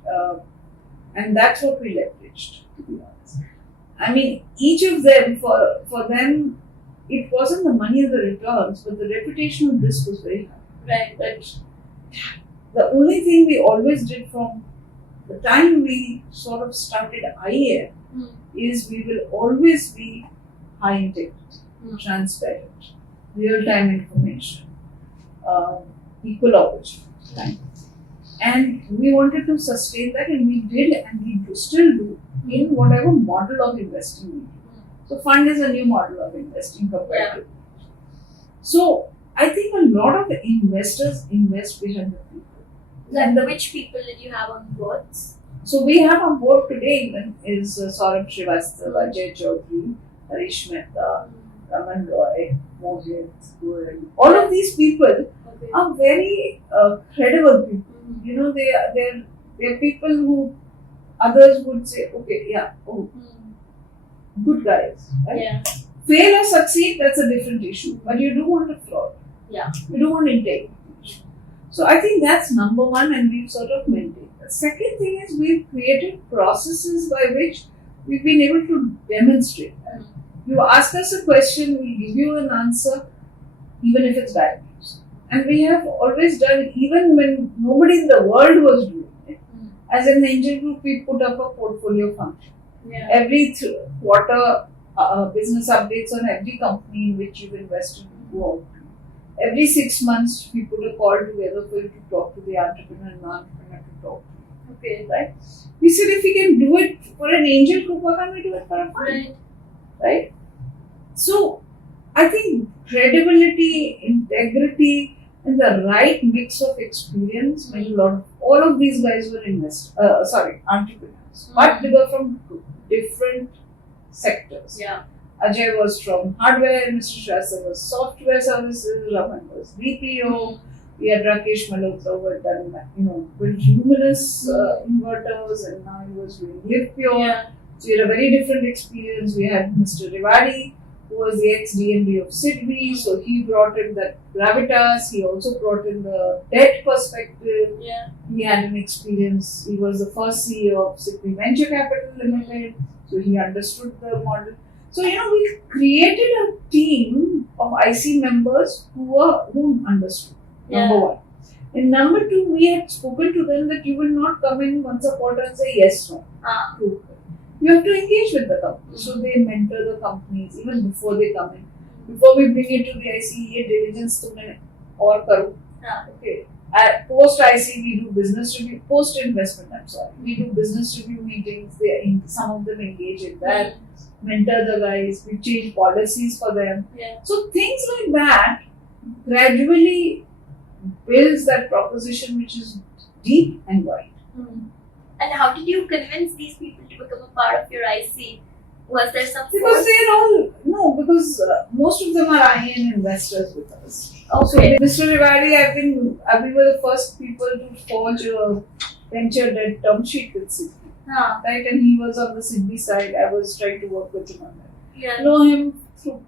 And that's what we leveraged, to be honest. I mean, each of them, for them, it wasn't the money or the returns, but the reputational risk was very high. Right. That the only thing we always did from the time we sort of started IAM is we will always be high integrity, transparent, real-time information, equal opportunity. And we wanted to sustain that, and we did, and we still do in whatever model of investing we do. So fund is a new model of investing compared to. So I think a lot of investors invest behind the people. Like which people did you have on boards? So we have on board today even is Saurabh Srivastava, Ajay Chaudhary, Harish Mehta, Raman Roy, Mohit, Goel. All of these people are very credible people. They're people who others would say, okay, good guys. Right? Fail or succeed, that's a different issue. But you do want to fraud. You don't want integrity. So I think that's number one, and we've sort of maintained. The second thing is we've created processes by which we've been able to demonstrate that. You ask us a question, we'll give you an answer, even if it's bad news. And we have always done, even when nobody in the world was doing it. As an angel group, we put up a portfolio function. Yeah. Every quarter, business updates on every company in which you've invested go out. Every 6 months, we put a call together for you to talk to the entrepreneur and non-entrepreneur to talk to you. Okay, right? We said if we can do it for an angel group, why can't we do it for a fund? Right? So, I think credibility, integrity, and the right mix of experience made a lot of, all of these guys were entrepreneurs. But they were from different sectors. Yeah. Ajay was from hardware, Mr. Shrestha was software services, Raman was BPO, we had Rakesh Malhotra who had done, built luminous inverters, and now he was doing Live Pure. Yeah. So he had a very different experience. We had Mr. Rewari, who was the ex-DMD of Sidbi, so he brought in that gravitas, he also brought in the debt perspective. Yeah. He had an experience, he was the first CEO of Sidbi Venture Capital Limited, so he understood the model. So, we created a team of IC members who understood, number one. And number two, we had spoken to them that you will not come in once a quarter and say yes, no. You have to engage with the company. So they mentor the companies even before they come in. Before we bring it to the IC, ये diligence तुमने और करो. Okay. At post IC, we do business review. Post investment, I'm sorry. We do business review meetings. Some of them engage in that. Mentor the guys. We change policies for them. Yeah. So things like that gradually builds that proposition which is deep and wide. And how did you convince these people to become a part of your IC? Was there some Because because most of them are IN investors with us. Okay. So Mr. Rewari, we were the first people to forge a venture debt term sheet with Sidbi. Right, and he was on the Sidbi side. I was trying to work with him on that. Yeah. Know him for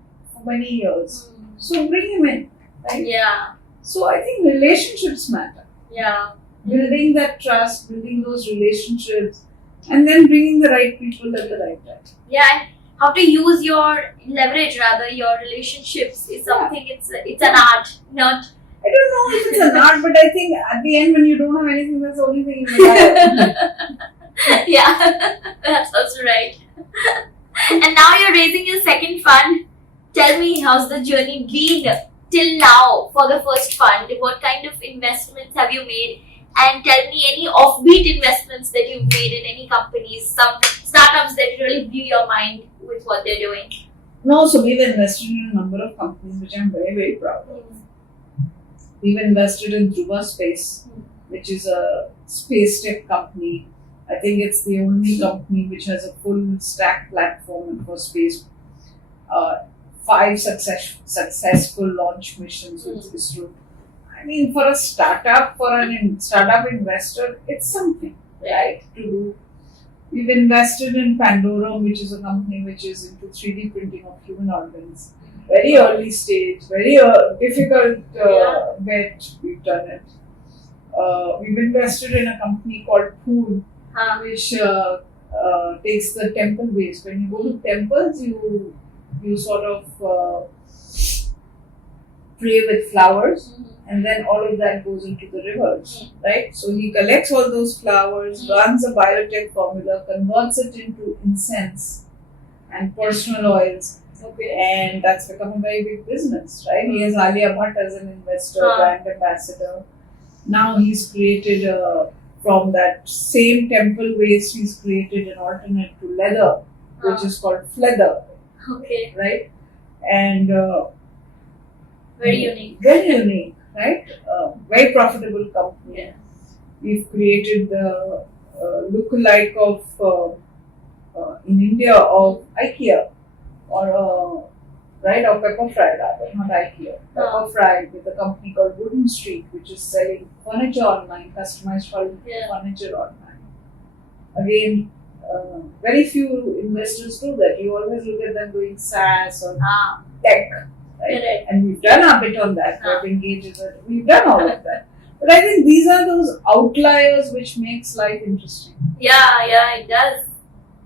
many years. So bring him in. Right? Yeah. So I think relationships matter. Yeah. Building that trust, building those relationships, and then bringing the right people at the right time. Yeah, and how to use your leverage, rather your relationships, is something. It's an art, not. I don't know if it's an art, but I think at the end when you don't have anything, that's the only thing you have. Yeah, that's also right. And now you're raising your second fund. Tell me, how's the journey been till now for the first fund? What kind of investments have you made? And tell me any offbeat investments that you've made in any companies, some startups that really blew your mind with what they're doing. No, so we've invested in a number of companies which I'm very, very proud of. We've invested in Dhruva Space, which is a space tech company. I think it's the only company which has a full stack platform for space. 5 successful launch missions with ISRO. I mean, for a startup, startup investor, it's something, right, to do. We've invested in Pandora, which is a company which is into 3D printing of human organs. Very early stage, very difficult bet. We've done it. We've invested in a company called Pool, which takes the temple waste. When you go to temples, you sort of pray with flowers, and then all of that goes into the rivers, right? So he collects all those flowers, runs a biotech formula, converts it into incense and personal oils. Okay. And that's become a very big business, right? He has Alia Bhatt as an investor, brand ambassador. Now he's created from that same temple waste, he's created an alternate to leather, which is called Fleather. Okay. Right? And very unique. Very unique, right? Very profitable company. Yeah. We've created the lookalike of in India of IKEA or Pepperfry rather, not IKEA. Pepperfry with a company called Wooden Street, which is selling furniture online, customized furniture online. Again, very few investors do that. You always look at them doing SaaS or tech. Right? And we've done a bit on that. We've done all of that. But I think these are those outliers which makes life interesting. Yeah, it does.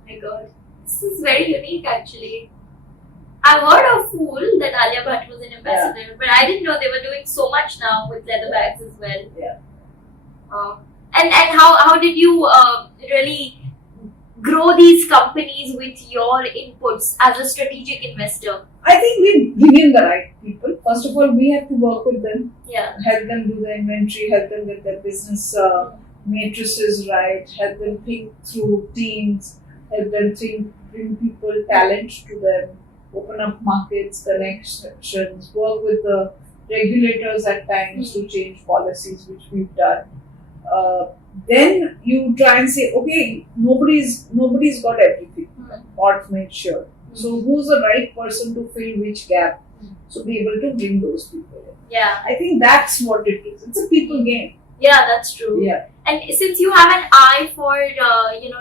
My God. This is very unique actually. I've heard of Fool that Alia Bhatt was an ambassador, but I didn't know they were doing so much now with leather bags as well. Yeah. And how did you really grow these companies with your inputs as a strategic investor? I think we bring in the right people. First of all, we have to work with them, Yeah. help them do the inventory, help them get their business matrices right, help them think through teams, help them bring people, talent to them, open up markets, connections, work with the regulators at times to change policies, which we've done. Then you try and say, okay, nobody's got everything. God's made sure. So who's the right person to fill which gap? So be able to bring those people in. Yeah. I think that's what it is. It's a people game. Yeah, that's true. Yeah. And since you have an eye for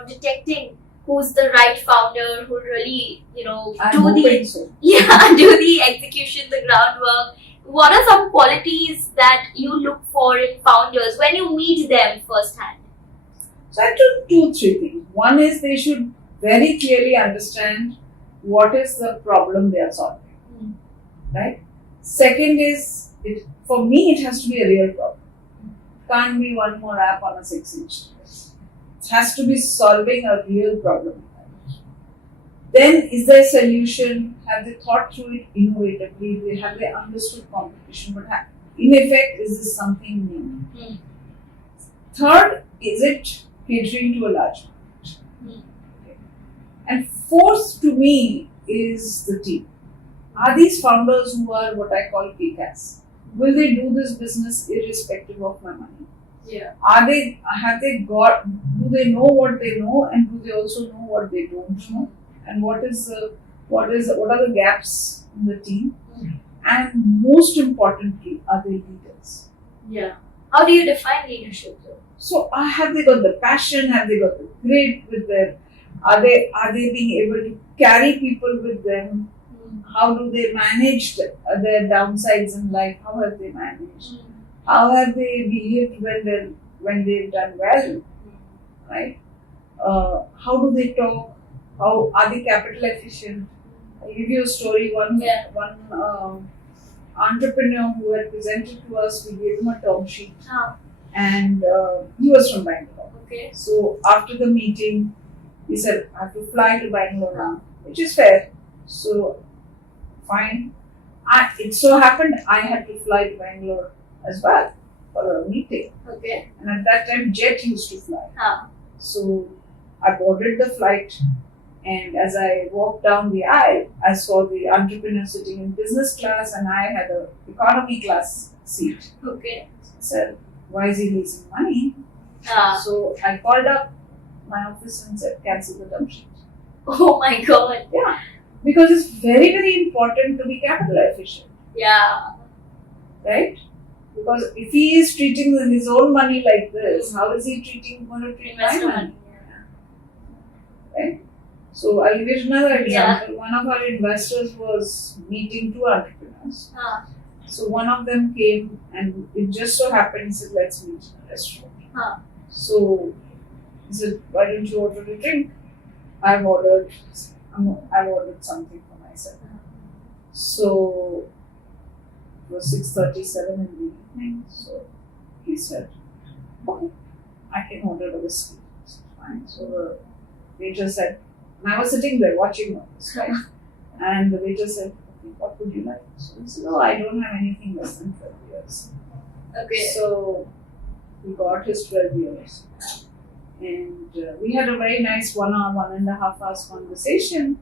detecting who's the right founder who really do the execution, the groundwork, what are some qualities that you look for in founders when you meet them firsthand? So I took 2-3 things. One is they should very clearly understand what is the problem they are solving. Right? Second is, for me, it has to be a real problem. Can't be one more app on a 6-inch device. It has to be solving a real problem. Then, is there a solution? Have they thought through it innovatively? Have they understood competition? But in effect, is this something new? Third, is it catering to a large market? Okay. And fourth, to me, is the team. Are these founders who are what I call kick-ass? Will they do this business irrespective of my money? Yeah. Do they know what they know, and do they also know what they don't know? And what are the gaps in the team? And most importantly, are they leaders? Yeah. How do you define leadership though? So have they got the passion? Have they got the grit with them? Are they being able to carry people with them? How do they manage their downsides in life? How have they managed? How have they behaved when they've done well? Right? How do they talk? How are they capital efficient? I'll give you a story. One entrepreneur who had presented to us, we gave him a term sheet, and he was from Bangalore. Okay. So after the meeting, he said, "I have to fly to Bangalore now," which is fair. So fine. It so happened I had to fly to Bangalore as well for a meeting. Okay. And at that time, Jet used to fly. So I boarded the flight. And as I walked down the aisle, I saw the entrepreneur sitting in business class and I had an economy class seat. Okay. I said, why is he losing money? So I called up my office and said, cancel the term sheet. Oh my God. Yeah. Because it's very, very important to be capital efficient. Yeah. Right? Because if he is treating his own money like this, how is he treating money? Right? So I'll give you another example. One of our investors was meeting 2 entrepreneurs. So one of them came and it just so happened, he said, let's meet in a restaurant. So he said, why don't you order a drink? I've ordered something for myself. So it was 6:37 in the evening. So he said, okay, I can order a whiskey. It's fine. So the waiter said, and I was sitting there watching all this, right? And the waiter said, okay, what would you like? So he said, oh, I don't have anything less than 12 years. Okay. So he got his 12 years. And we had a very nice 1 hour, 1.5 hours conversation.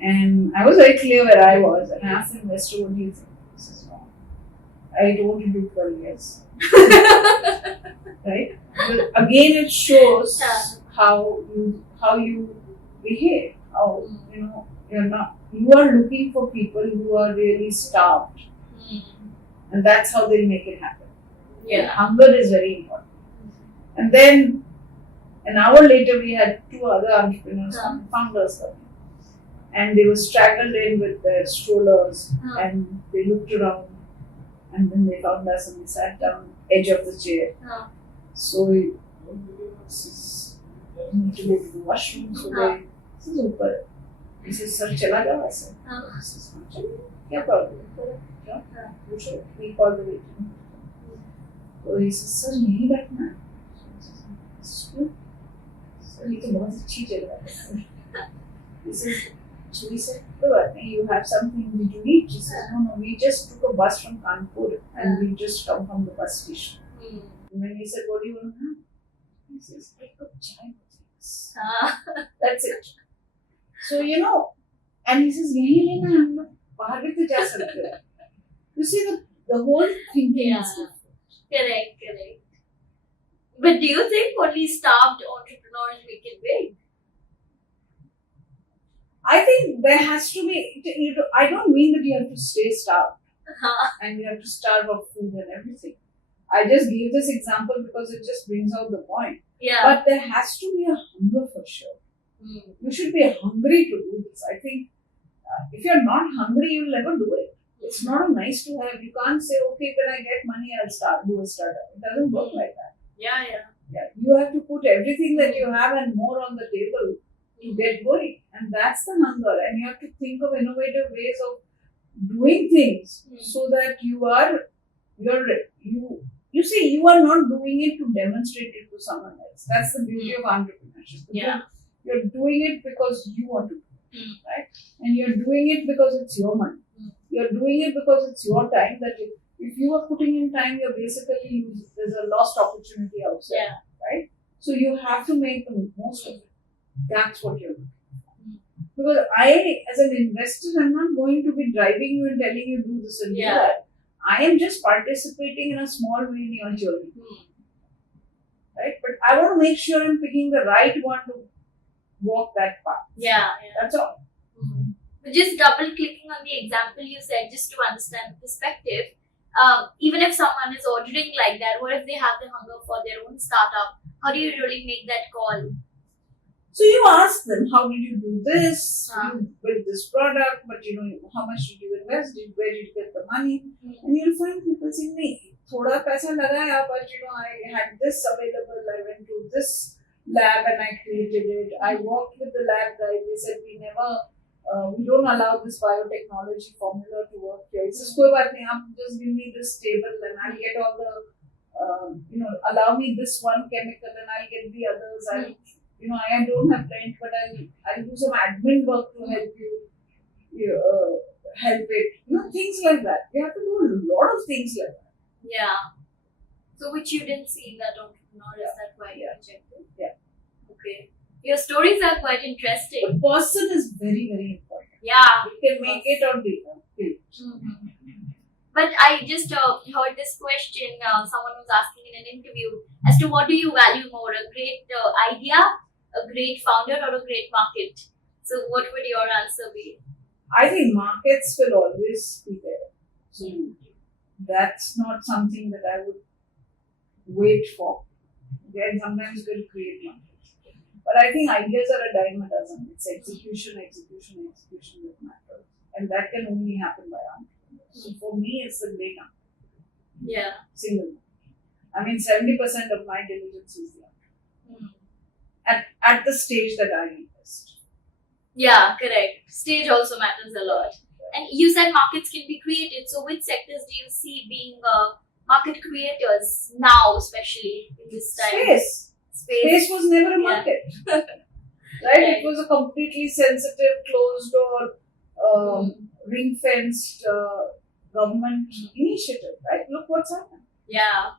And I was very clear where I was. And I asked the investor, what do you think? He says, no, I don't want to do 12 years. Right? But again, it shows how you behave. How, you are looking for people who are really starved. And that's how they'll make it happen. Yeah. Hunger is very important. And then an hour later, we had 2 other entrepreneurs, founders coming. And they were straggled in with their strollers and they looked around and then they found us and we sat down edge of the chair. So we need to go to the washroom. So they, this is super. He says, "Sir, chala jao." I said, हाँ. "This is not chala. Kya problem? Yeah, you should." We call the waiting. So he says, "Sir, यहीं बैठना है." Sir, ये तो बहुत अच्छी जगह है. He says, so we said, "You have something, did you eat?" She said, "No, we just took a bus from Kanpur and we just come from the bus station." And when he said, "What do you want to have?" He says, "I got chai with this." That's it. So, and he says, "Yahi lena hai, hum log bahar bhi to ja sakte hain." You see, the whole thinking is different. Correct. But do you think only starved entrepreneurs make it big? I think there has to be, I don't mean that you have to stay starved and you have to starve of food and everything. I just gave this example because it just brings out the point. Yeah. But there has to be a hunger for sure. You should be hungry to do this. I think if you're not hungry, you'll never do it. It's not a nice to have. You can't say, "Okay, when I get money, I'll do a startup." It doesn't work like that. Yeah. You have to put everything that you have and more on the table to get going. And that's the hunger. And you have to think of innovative ways of doing things so that you are not doing it to demonstrate it to someone else. That's the beauty of entrepreneurship. Yeah. You're doing it because you want to do it, right? And you're doing it because it's your money. You're doing it because it's your time. That if you are putting in time, you're basically there's a lost opportunity outside, right? So you have to make the most of it. That's what you're doing. Because I, as an investor, I'm not going to be driving you and telling you do this and do that. I am just participating in a small way in your journey. Right? But I want to make sure I'm picking the right one to walk that path. Yeah. That's all. Just double clicking on the example you said, just to understand the perspective. Even if someone is ordering like that, what if they have the hunger for their own startup? How do you really make that call? So you ask them, how did you do this? You built this product, but how much did you invest? Where did you get the money? And you'll find people saying, "Nahi, thoda paisa lagaya, but I had this available. I went to this lab and I created it. I worked with the lab guy. They said we don't allow this biotechnology formula to work here. He says, koi baat nahi, just give me this table and I'll get all the, allow me this one chemical and I'll get the others. I don't have rent, but I'll do some admin work to help you, help it. Things like that. You have to do a lot of things like that. Yeah. So which you didn't see in that entrepreneur, is that why you rejected? Yeah. Okay. Your stories are quite interesting. The person is very, very important. Yeah. You can make it or break it. But I just heard this question, someone was asking in an interview, as to what do you value more, a great idea, a great founder, or a great market? So what would your answer be? I think markets will always be there. So that's not something that I would wait for. Then sometimes we'll create markets. But I think ideas are a dime a dozen. It's execution that matters. And that can only happen by entrepreneurs. So for me, it's the great entrepreneur. Yeah. Single. 70% of my diligence is the entrepreneur. At the stage that I invest. Yeah, correct. Stage also matters a lot. And you said markets can be created. So which sectors do you see being market creators now, especially in this time? Space was never a market. Right? It was a completely sensitive, closed door, ring-fenced government initiative. Right? Look what's happened. Yeah.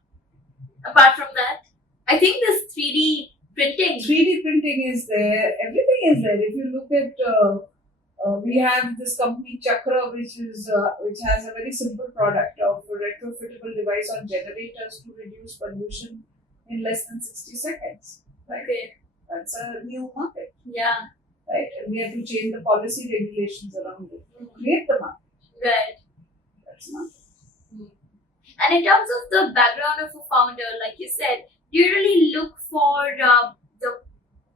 Apart from that, I think this 3D printing is there. Everything is there. If you look at, we have this company Chakra, which has a very simple product of a retrofittable device on generators to reduce pollution in less than 60 seconds. Right? Okay. That's a new market. Yeah. Right? And we have to change the policy regulations around it to create the market. Right. That's market. And in terms of the background of a founder, like you said, do you really look for the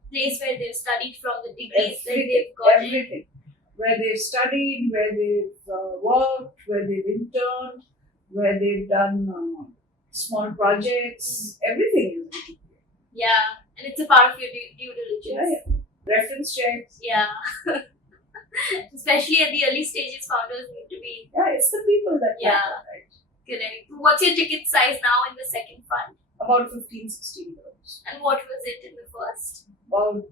place where they've studied from, the degrees that they've got? Everything. Where they've studied, where they've worked, where they've interned, where they've done small projects, everything is. Yeah, and it's a part of your due diligence. Yeah. Reference checks. Yeah. Especially at the early stages, founders need to be. Yeah, it's the people that matter, right? Correct. What's your ticket size now in the second fund? About 15-16 crores. And what was it in the first? About 9.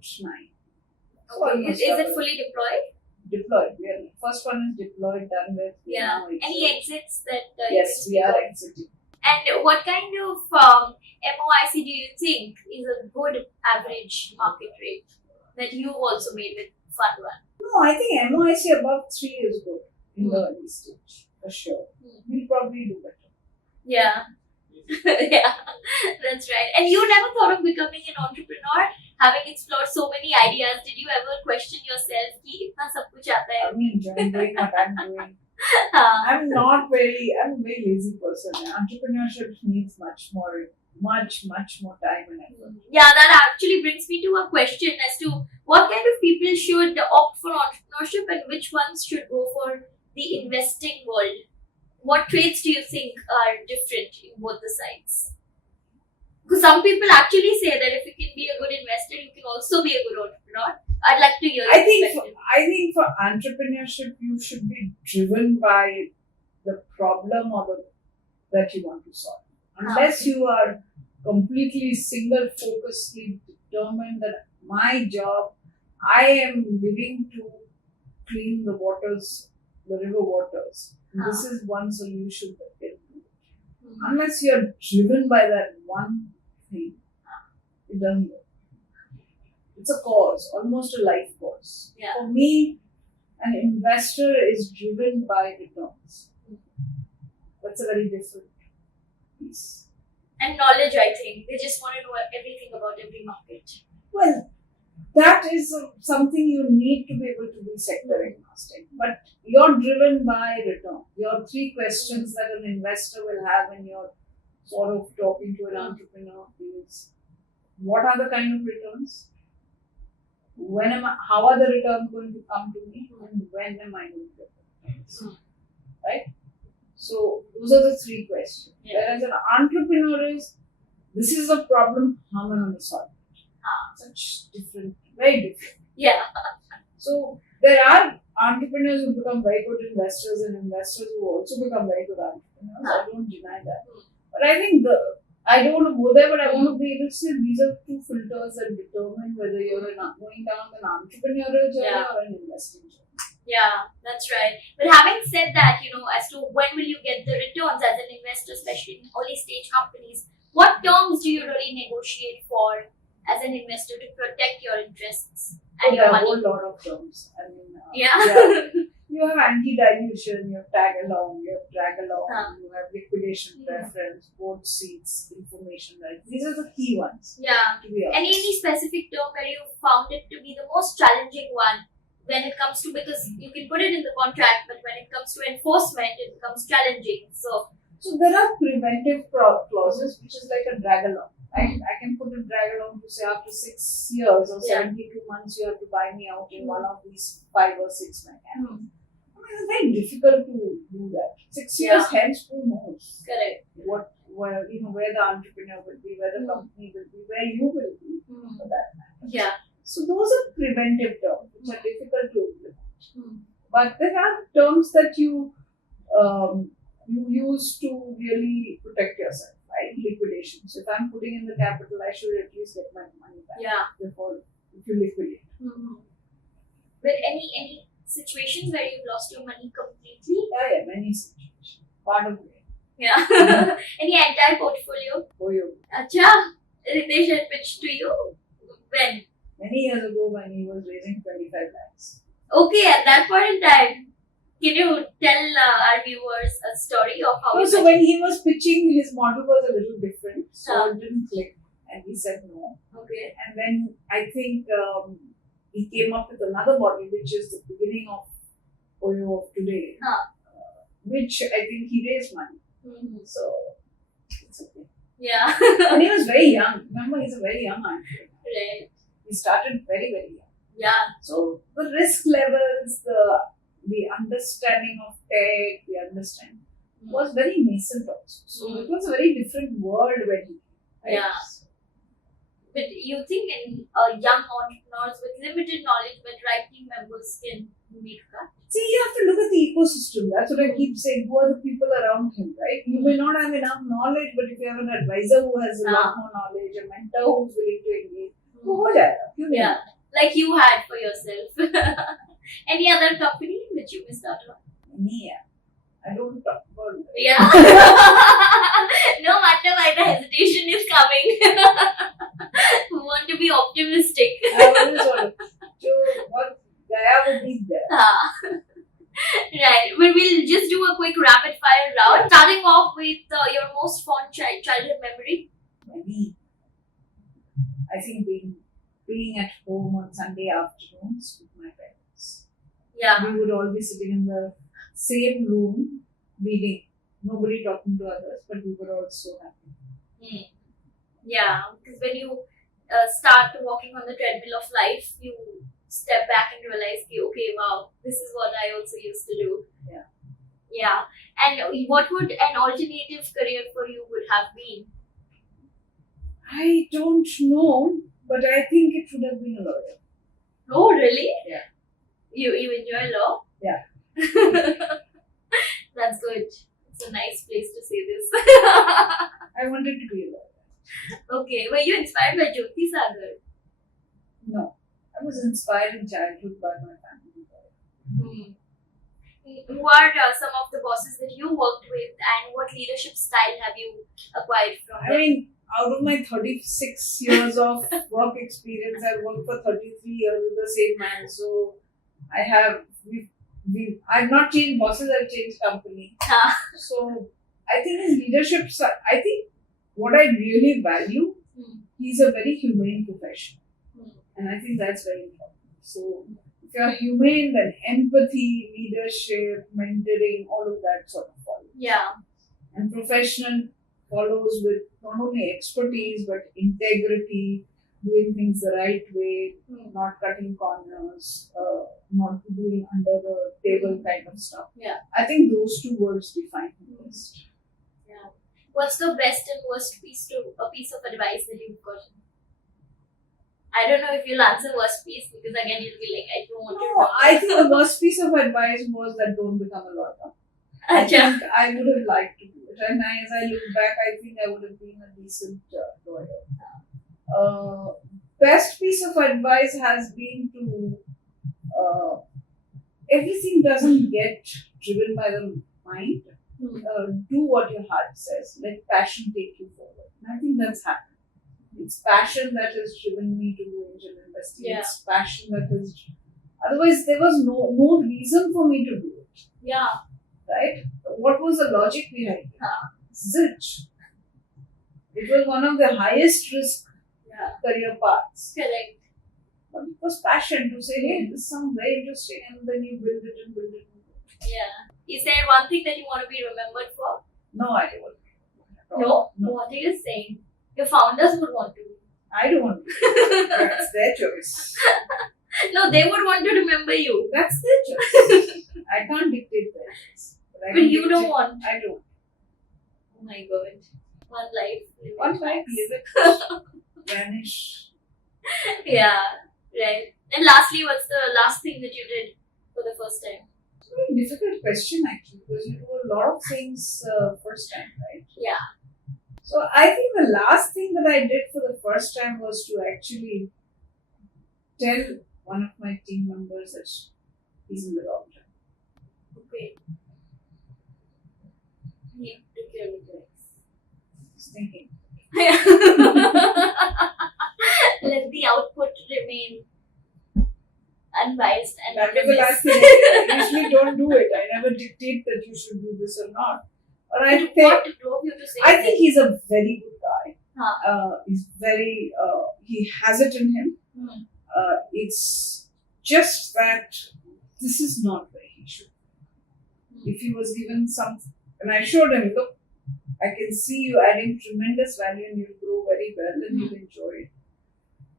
Okay. Is it fully deployed? Deployed. First one is deployed, done with. Yeah. Any exits that yes, we are exiting. And what kind of MOIC do you think is a good average market rate that you've also made with Fund 1? No, I think MOIC above 3 is good in the early stage, for sure. We'll probably do better. Yeah. Yeah, that's right. And you never thought of becoming an entrepreneur, having explored so many ideas. Did you ever question yourself कि इतना सब कुछ आता है? I mean, doing what I'm doing. I'm a very lazy person. Entrepreneurship needs much more time and effort. Yeah, that actually brings me to a question as to what kind of people should opt for entrepreneurship and which ones should go for the investing world. What traits do you think are different in both the sides? Because some people actually say that if you can be a good investor, you can also be a good entrepreneur. I'd like to hear your perspective. I think for entrepreneurship, you should be driven by the problem that you want to solve. Unless you are completely single-focusedly determined that my job, I am living to clean the river waters. This is one solution that can do it. Unless you are driven by that one thing, it doesn't work. It's a cause, almost a life cause. Yeah. For me, an investor is driven by returns. That's a very different piece. And knowledge, I think. They just want to know everything about every market. Well, that is something you need to be able to be sector agnostic. But you're driven by return. Your 3 questions that an investor will have when you're sort of talking to an entrepreneur is, what are the kind of returns? How are the returns going to come to me? And when am I going to get the returns? Right? So those are the 3 questions. Yeah. Whereas an entrepreneur this is a problem, how am I going to solve it? Such different, very different. Yeah. So there are entrepreneurs who become very good investors and investors who also become very good entrepreneurs. I don't deny that. But I think I don't want to go there, but I want to be able to say these are 2 filters that determine whether you're going down an entrepreneurial journey or an investing journey. Yeah, that's right. But having said that, as to when will you get the returns as an investor, especially in early stage companies, what terms do you really negotiate for as an investor to protect your interests and your money? There are a whole lot of terms. I mean, Yeah. You have anti-dilution, you have tag along, you have drag along, you have liquidation preference, board seats, information rights. These are the key ones. Yeah. To be honest. Any specific term where you found it to be the most challenging one when it comes to, because you can put it in the contract, but when it comes to enforcement, it becomes challenging. So there are preventive clauses, which is like a drag along. I can put a drag along to say after 6 years or 72 months you have to buy me out in one of these 5 or 6 mechanisms. It's very difficult to do that. 6 years hence, who knows? Correct. Where the entrepreneur will be, where the company will be, where you will be, for that matter. Yeah. So those are preventive terms which are difficult to implement. But there are terms that you use to really protect yourself, right? Liquidation. So if I'm putting in the capital, I should at least get my money back before if you liquidate. But any situations where you've lost your money completely? Yeah, many situations. Part of it. Yeah. Any entire portfolio? Acha, Ritesh had pitched to you when? Many years ago when he was raising 25 lakhs. Okay, at that point in time, can you tell our viewers a story of how? So when he was pitching, his model was a little different, so it didn't click, and he said no. Okay. And then I think he came up with another model, which is the beginning of Oyo of today, which I think he raised money. So it's okay. Yeah. And he was very young. Remember, he's a very young entrepreneur. Right. He started very, very young. Yeah. So the risk levels, the understanding of tech, the understanding was very nascent also. So it was a very different world when he came. Yeah. But you think in young entrepreneurs with limited knowledge but right team members can make a cut? See, you have to look at the ecosystem. That's what I keep saying. Who are the people around him, right? You may not have enough knowledge, but if you have an advisor who has a lot more knowledge, a mentor who's willing to engage, Yeah, like you had for yourself. Any other company which you missed out on? Yeah. I don't talk about that. Yeah. No matter why the hesitation is coming. We want to be optimistic. I always want to what Gaya would be there. Right. We'll just do a quick rapid fire round. Starting off with your most fond childhood memory. Maybe. I think being at home on Sunday afternoons with my parents. Yeah. We would all be sitting in the same room reading. Nobody talking to others, but we were all so happy. Yeah, because when you start walking on the treadmill of life, you step back and realize, okay, wow, this is what I also used to do. Yeah. Yeah. And what would an alternative career for you would have been? I don't know, but I think it would have been a lawyer. Oh, really? Yeah. You enjoy law? Yeah. That's good. It's a nice place to say this. I wanted to be a lawyer. Okay. Were you inspired by Jyoti Sagar? No. I was inspired in childhood by my family. Who are some of the bosses that you worked with, and what leadership style have you acquired from them? I mean, out of my 36 years of work experience, I've worked for 33 years with the same man. So I've not changed bosses, I've changed company. So I think his leadership, I think what I really value, he's a very humane professional. And I think that's very important. So if you're humane, then empathy, leadership, mentoring, all of that sort of follows. Yeah. And professional follows with not only expertise but integrity, doing things the right way, not cutting corners, not doing under the table kind of stuff. Yeah. I think those two words define him best. Yeah. What's the best and worst piece of advice that you've gotten? I don't know if you'll answer worst piece because again you'll be like, I don't want to No, I think the worst piece of advice was that don't become a lawyer. I think I would have liked to do it. And as I look back, I think I would have been a decent lawyer. Best piece of advice has been to everything doesn't get driven by the mind. Do what your heart says. Let passion take you forward. And I think that's happened. It's passion that has driven me to do angel investing. Yeah. It's passion that has. Otherwise, there was no reason for me to do it. Yeah. Right? What was the logic behind it? Zilch. It was one of the highest risk career paths. Correct. But it was passion to say, hey, this sounds very interesting, and then you build it and build it. Yeah. Is there one thing that you want to be remembered for? No idea what. No? What are you saying? Your founders would want to. I don't want to. That's their choice. No, they would want to remember you. That's their choice. I can't dictate their choice. But you don't want. I don't. Oh my god. One life. One life, live it. Vanish. Yeah, right. And lastly, what's the last thing that you did for the first time? It's a very difficult question actually, because you do a lot of things first time, right? Yeah. So I think the last thing that I did for the first time was to actually tell one of my team members that he's in the wrong track. Okay. Yeah, took care of it. Just thinking. Let the output remain unbiased and that was the last thing. I usually don't do it. I never dictate that you should do this or not. But I think what drove you to say I think he's a very good guy. Huh. He's very he has it in him. It's just that this is not where he should be. If he was given some, and I showed him, look, I can see you adding tremendous value and you'll grow very well and you'll enjoy it.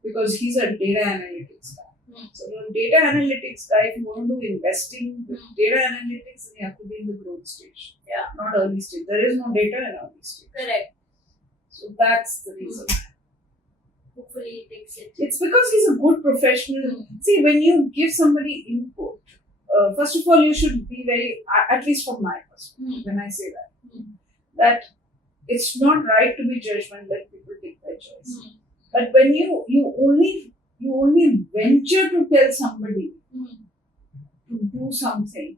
Because he's a data analytics guy. So the data analytics guy, if you want to do investing with data analytics, then you have to be in the growth stage. Yeah. Not early stage. There is no data in early stage. Correct. So that's the reason. Hopefully he takes it. It's because he's a good professional. See, when you give somebody input, first of all, you should be very, at least from my perspective, when I say that it's not right to be judgmental, let people take their choice. But when you only venture to tell somebody to do something,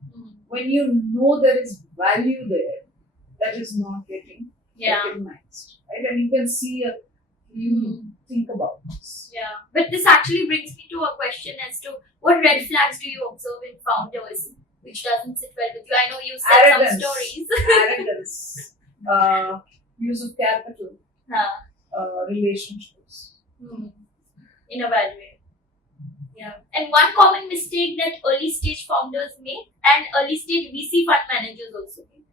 when you know there is value there, that is not getting recognized, right? And you can see you think about this. Yeah, but this actually brings me to a question as to what red flags do you observe in founders which doesn't sit well with you? I know you said some stories. Arrogance, use of capital, relationships. In a bad way. Yeah. And one common mistake that early stage founders make and early stage VC fund managers also make.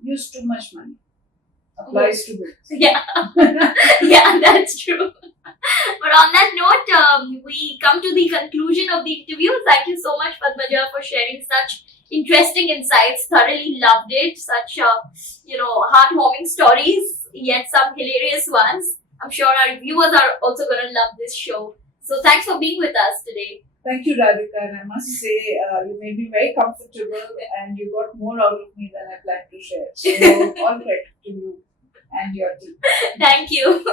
Use too much money. Applies to this. Yeah. Yeah, that's true. But on that note, we come to the conclusion of the interview. Thank you so much, Padmaja, for sharing such interesting insights. Thoroughly loved it. Such, heartwarming stories, yet some hilarious ones. I'm sure our viewers are also going to love this show. So thanks for being with us today. Thank you, Radhika. And I must say, you made me very comfortable and you got more out of me than I planned to share. So all credit to you and your team. Thank you.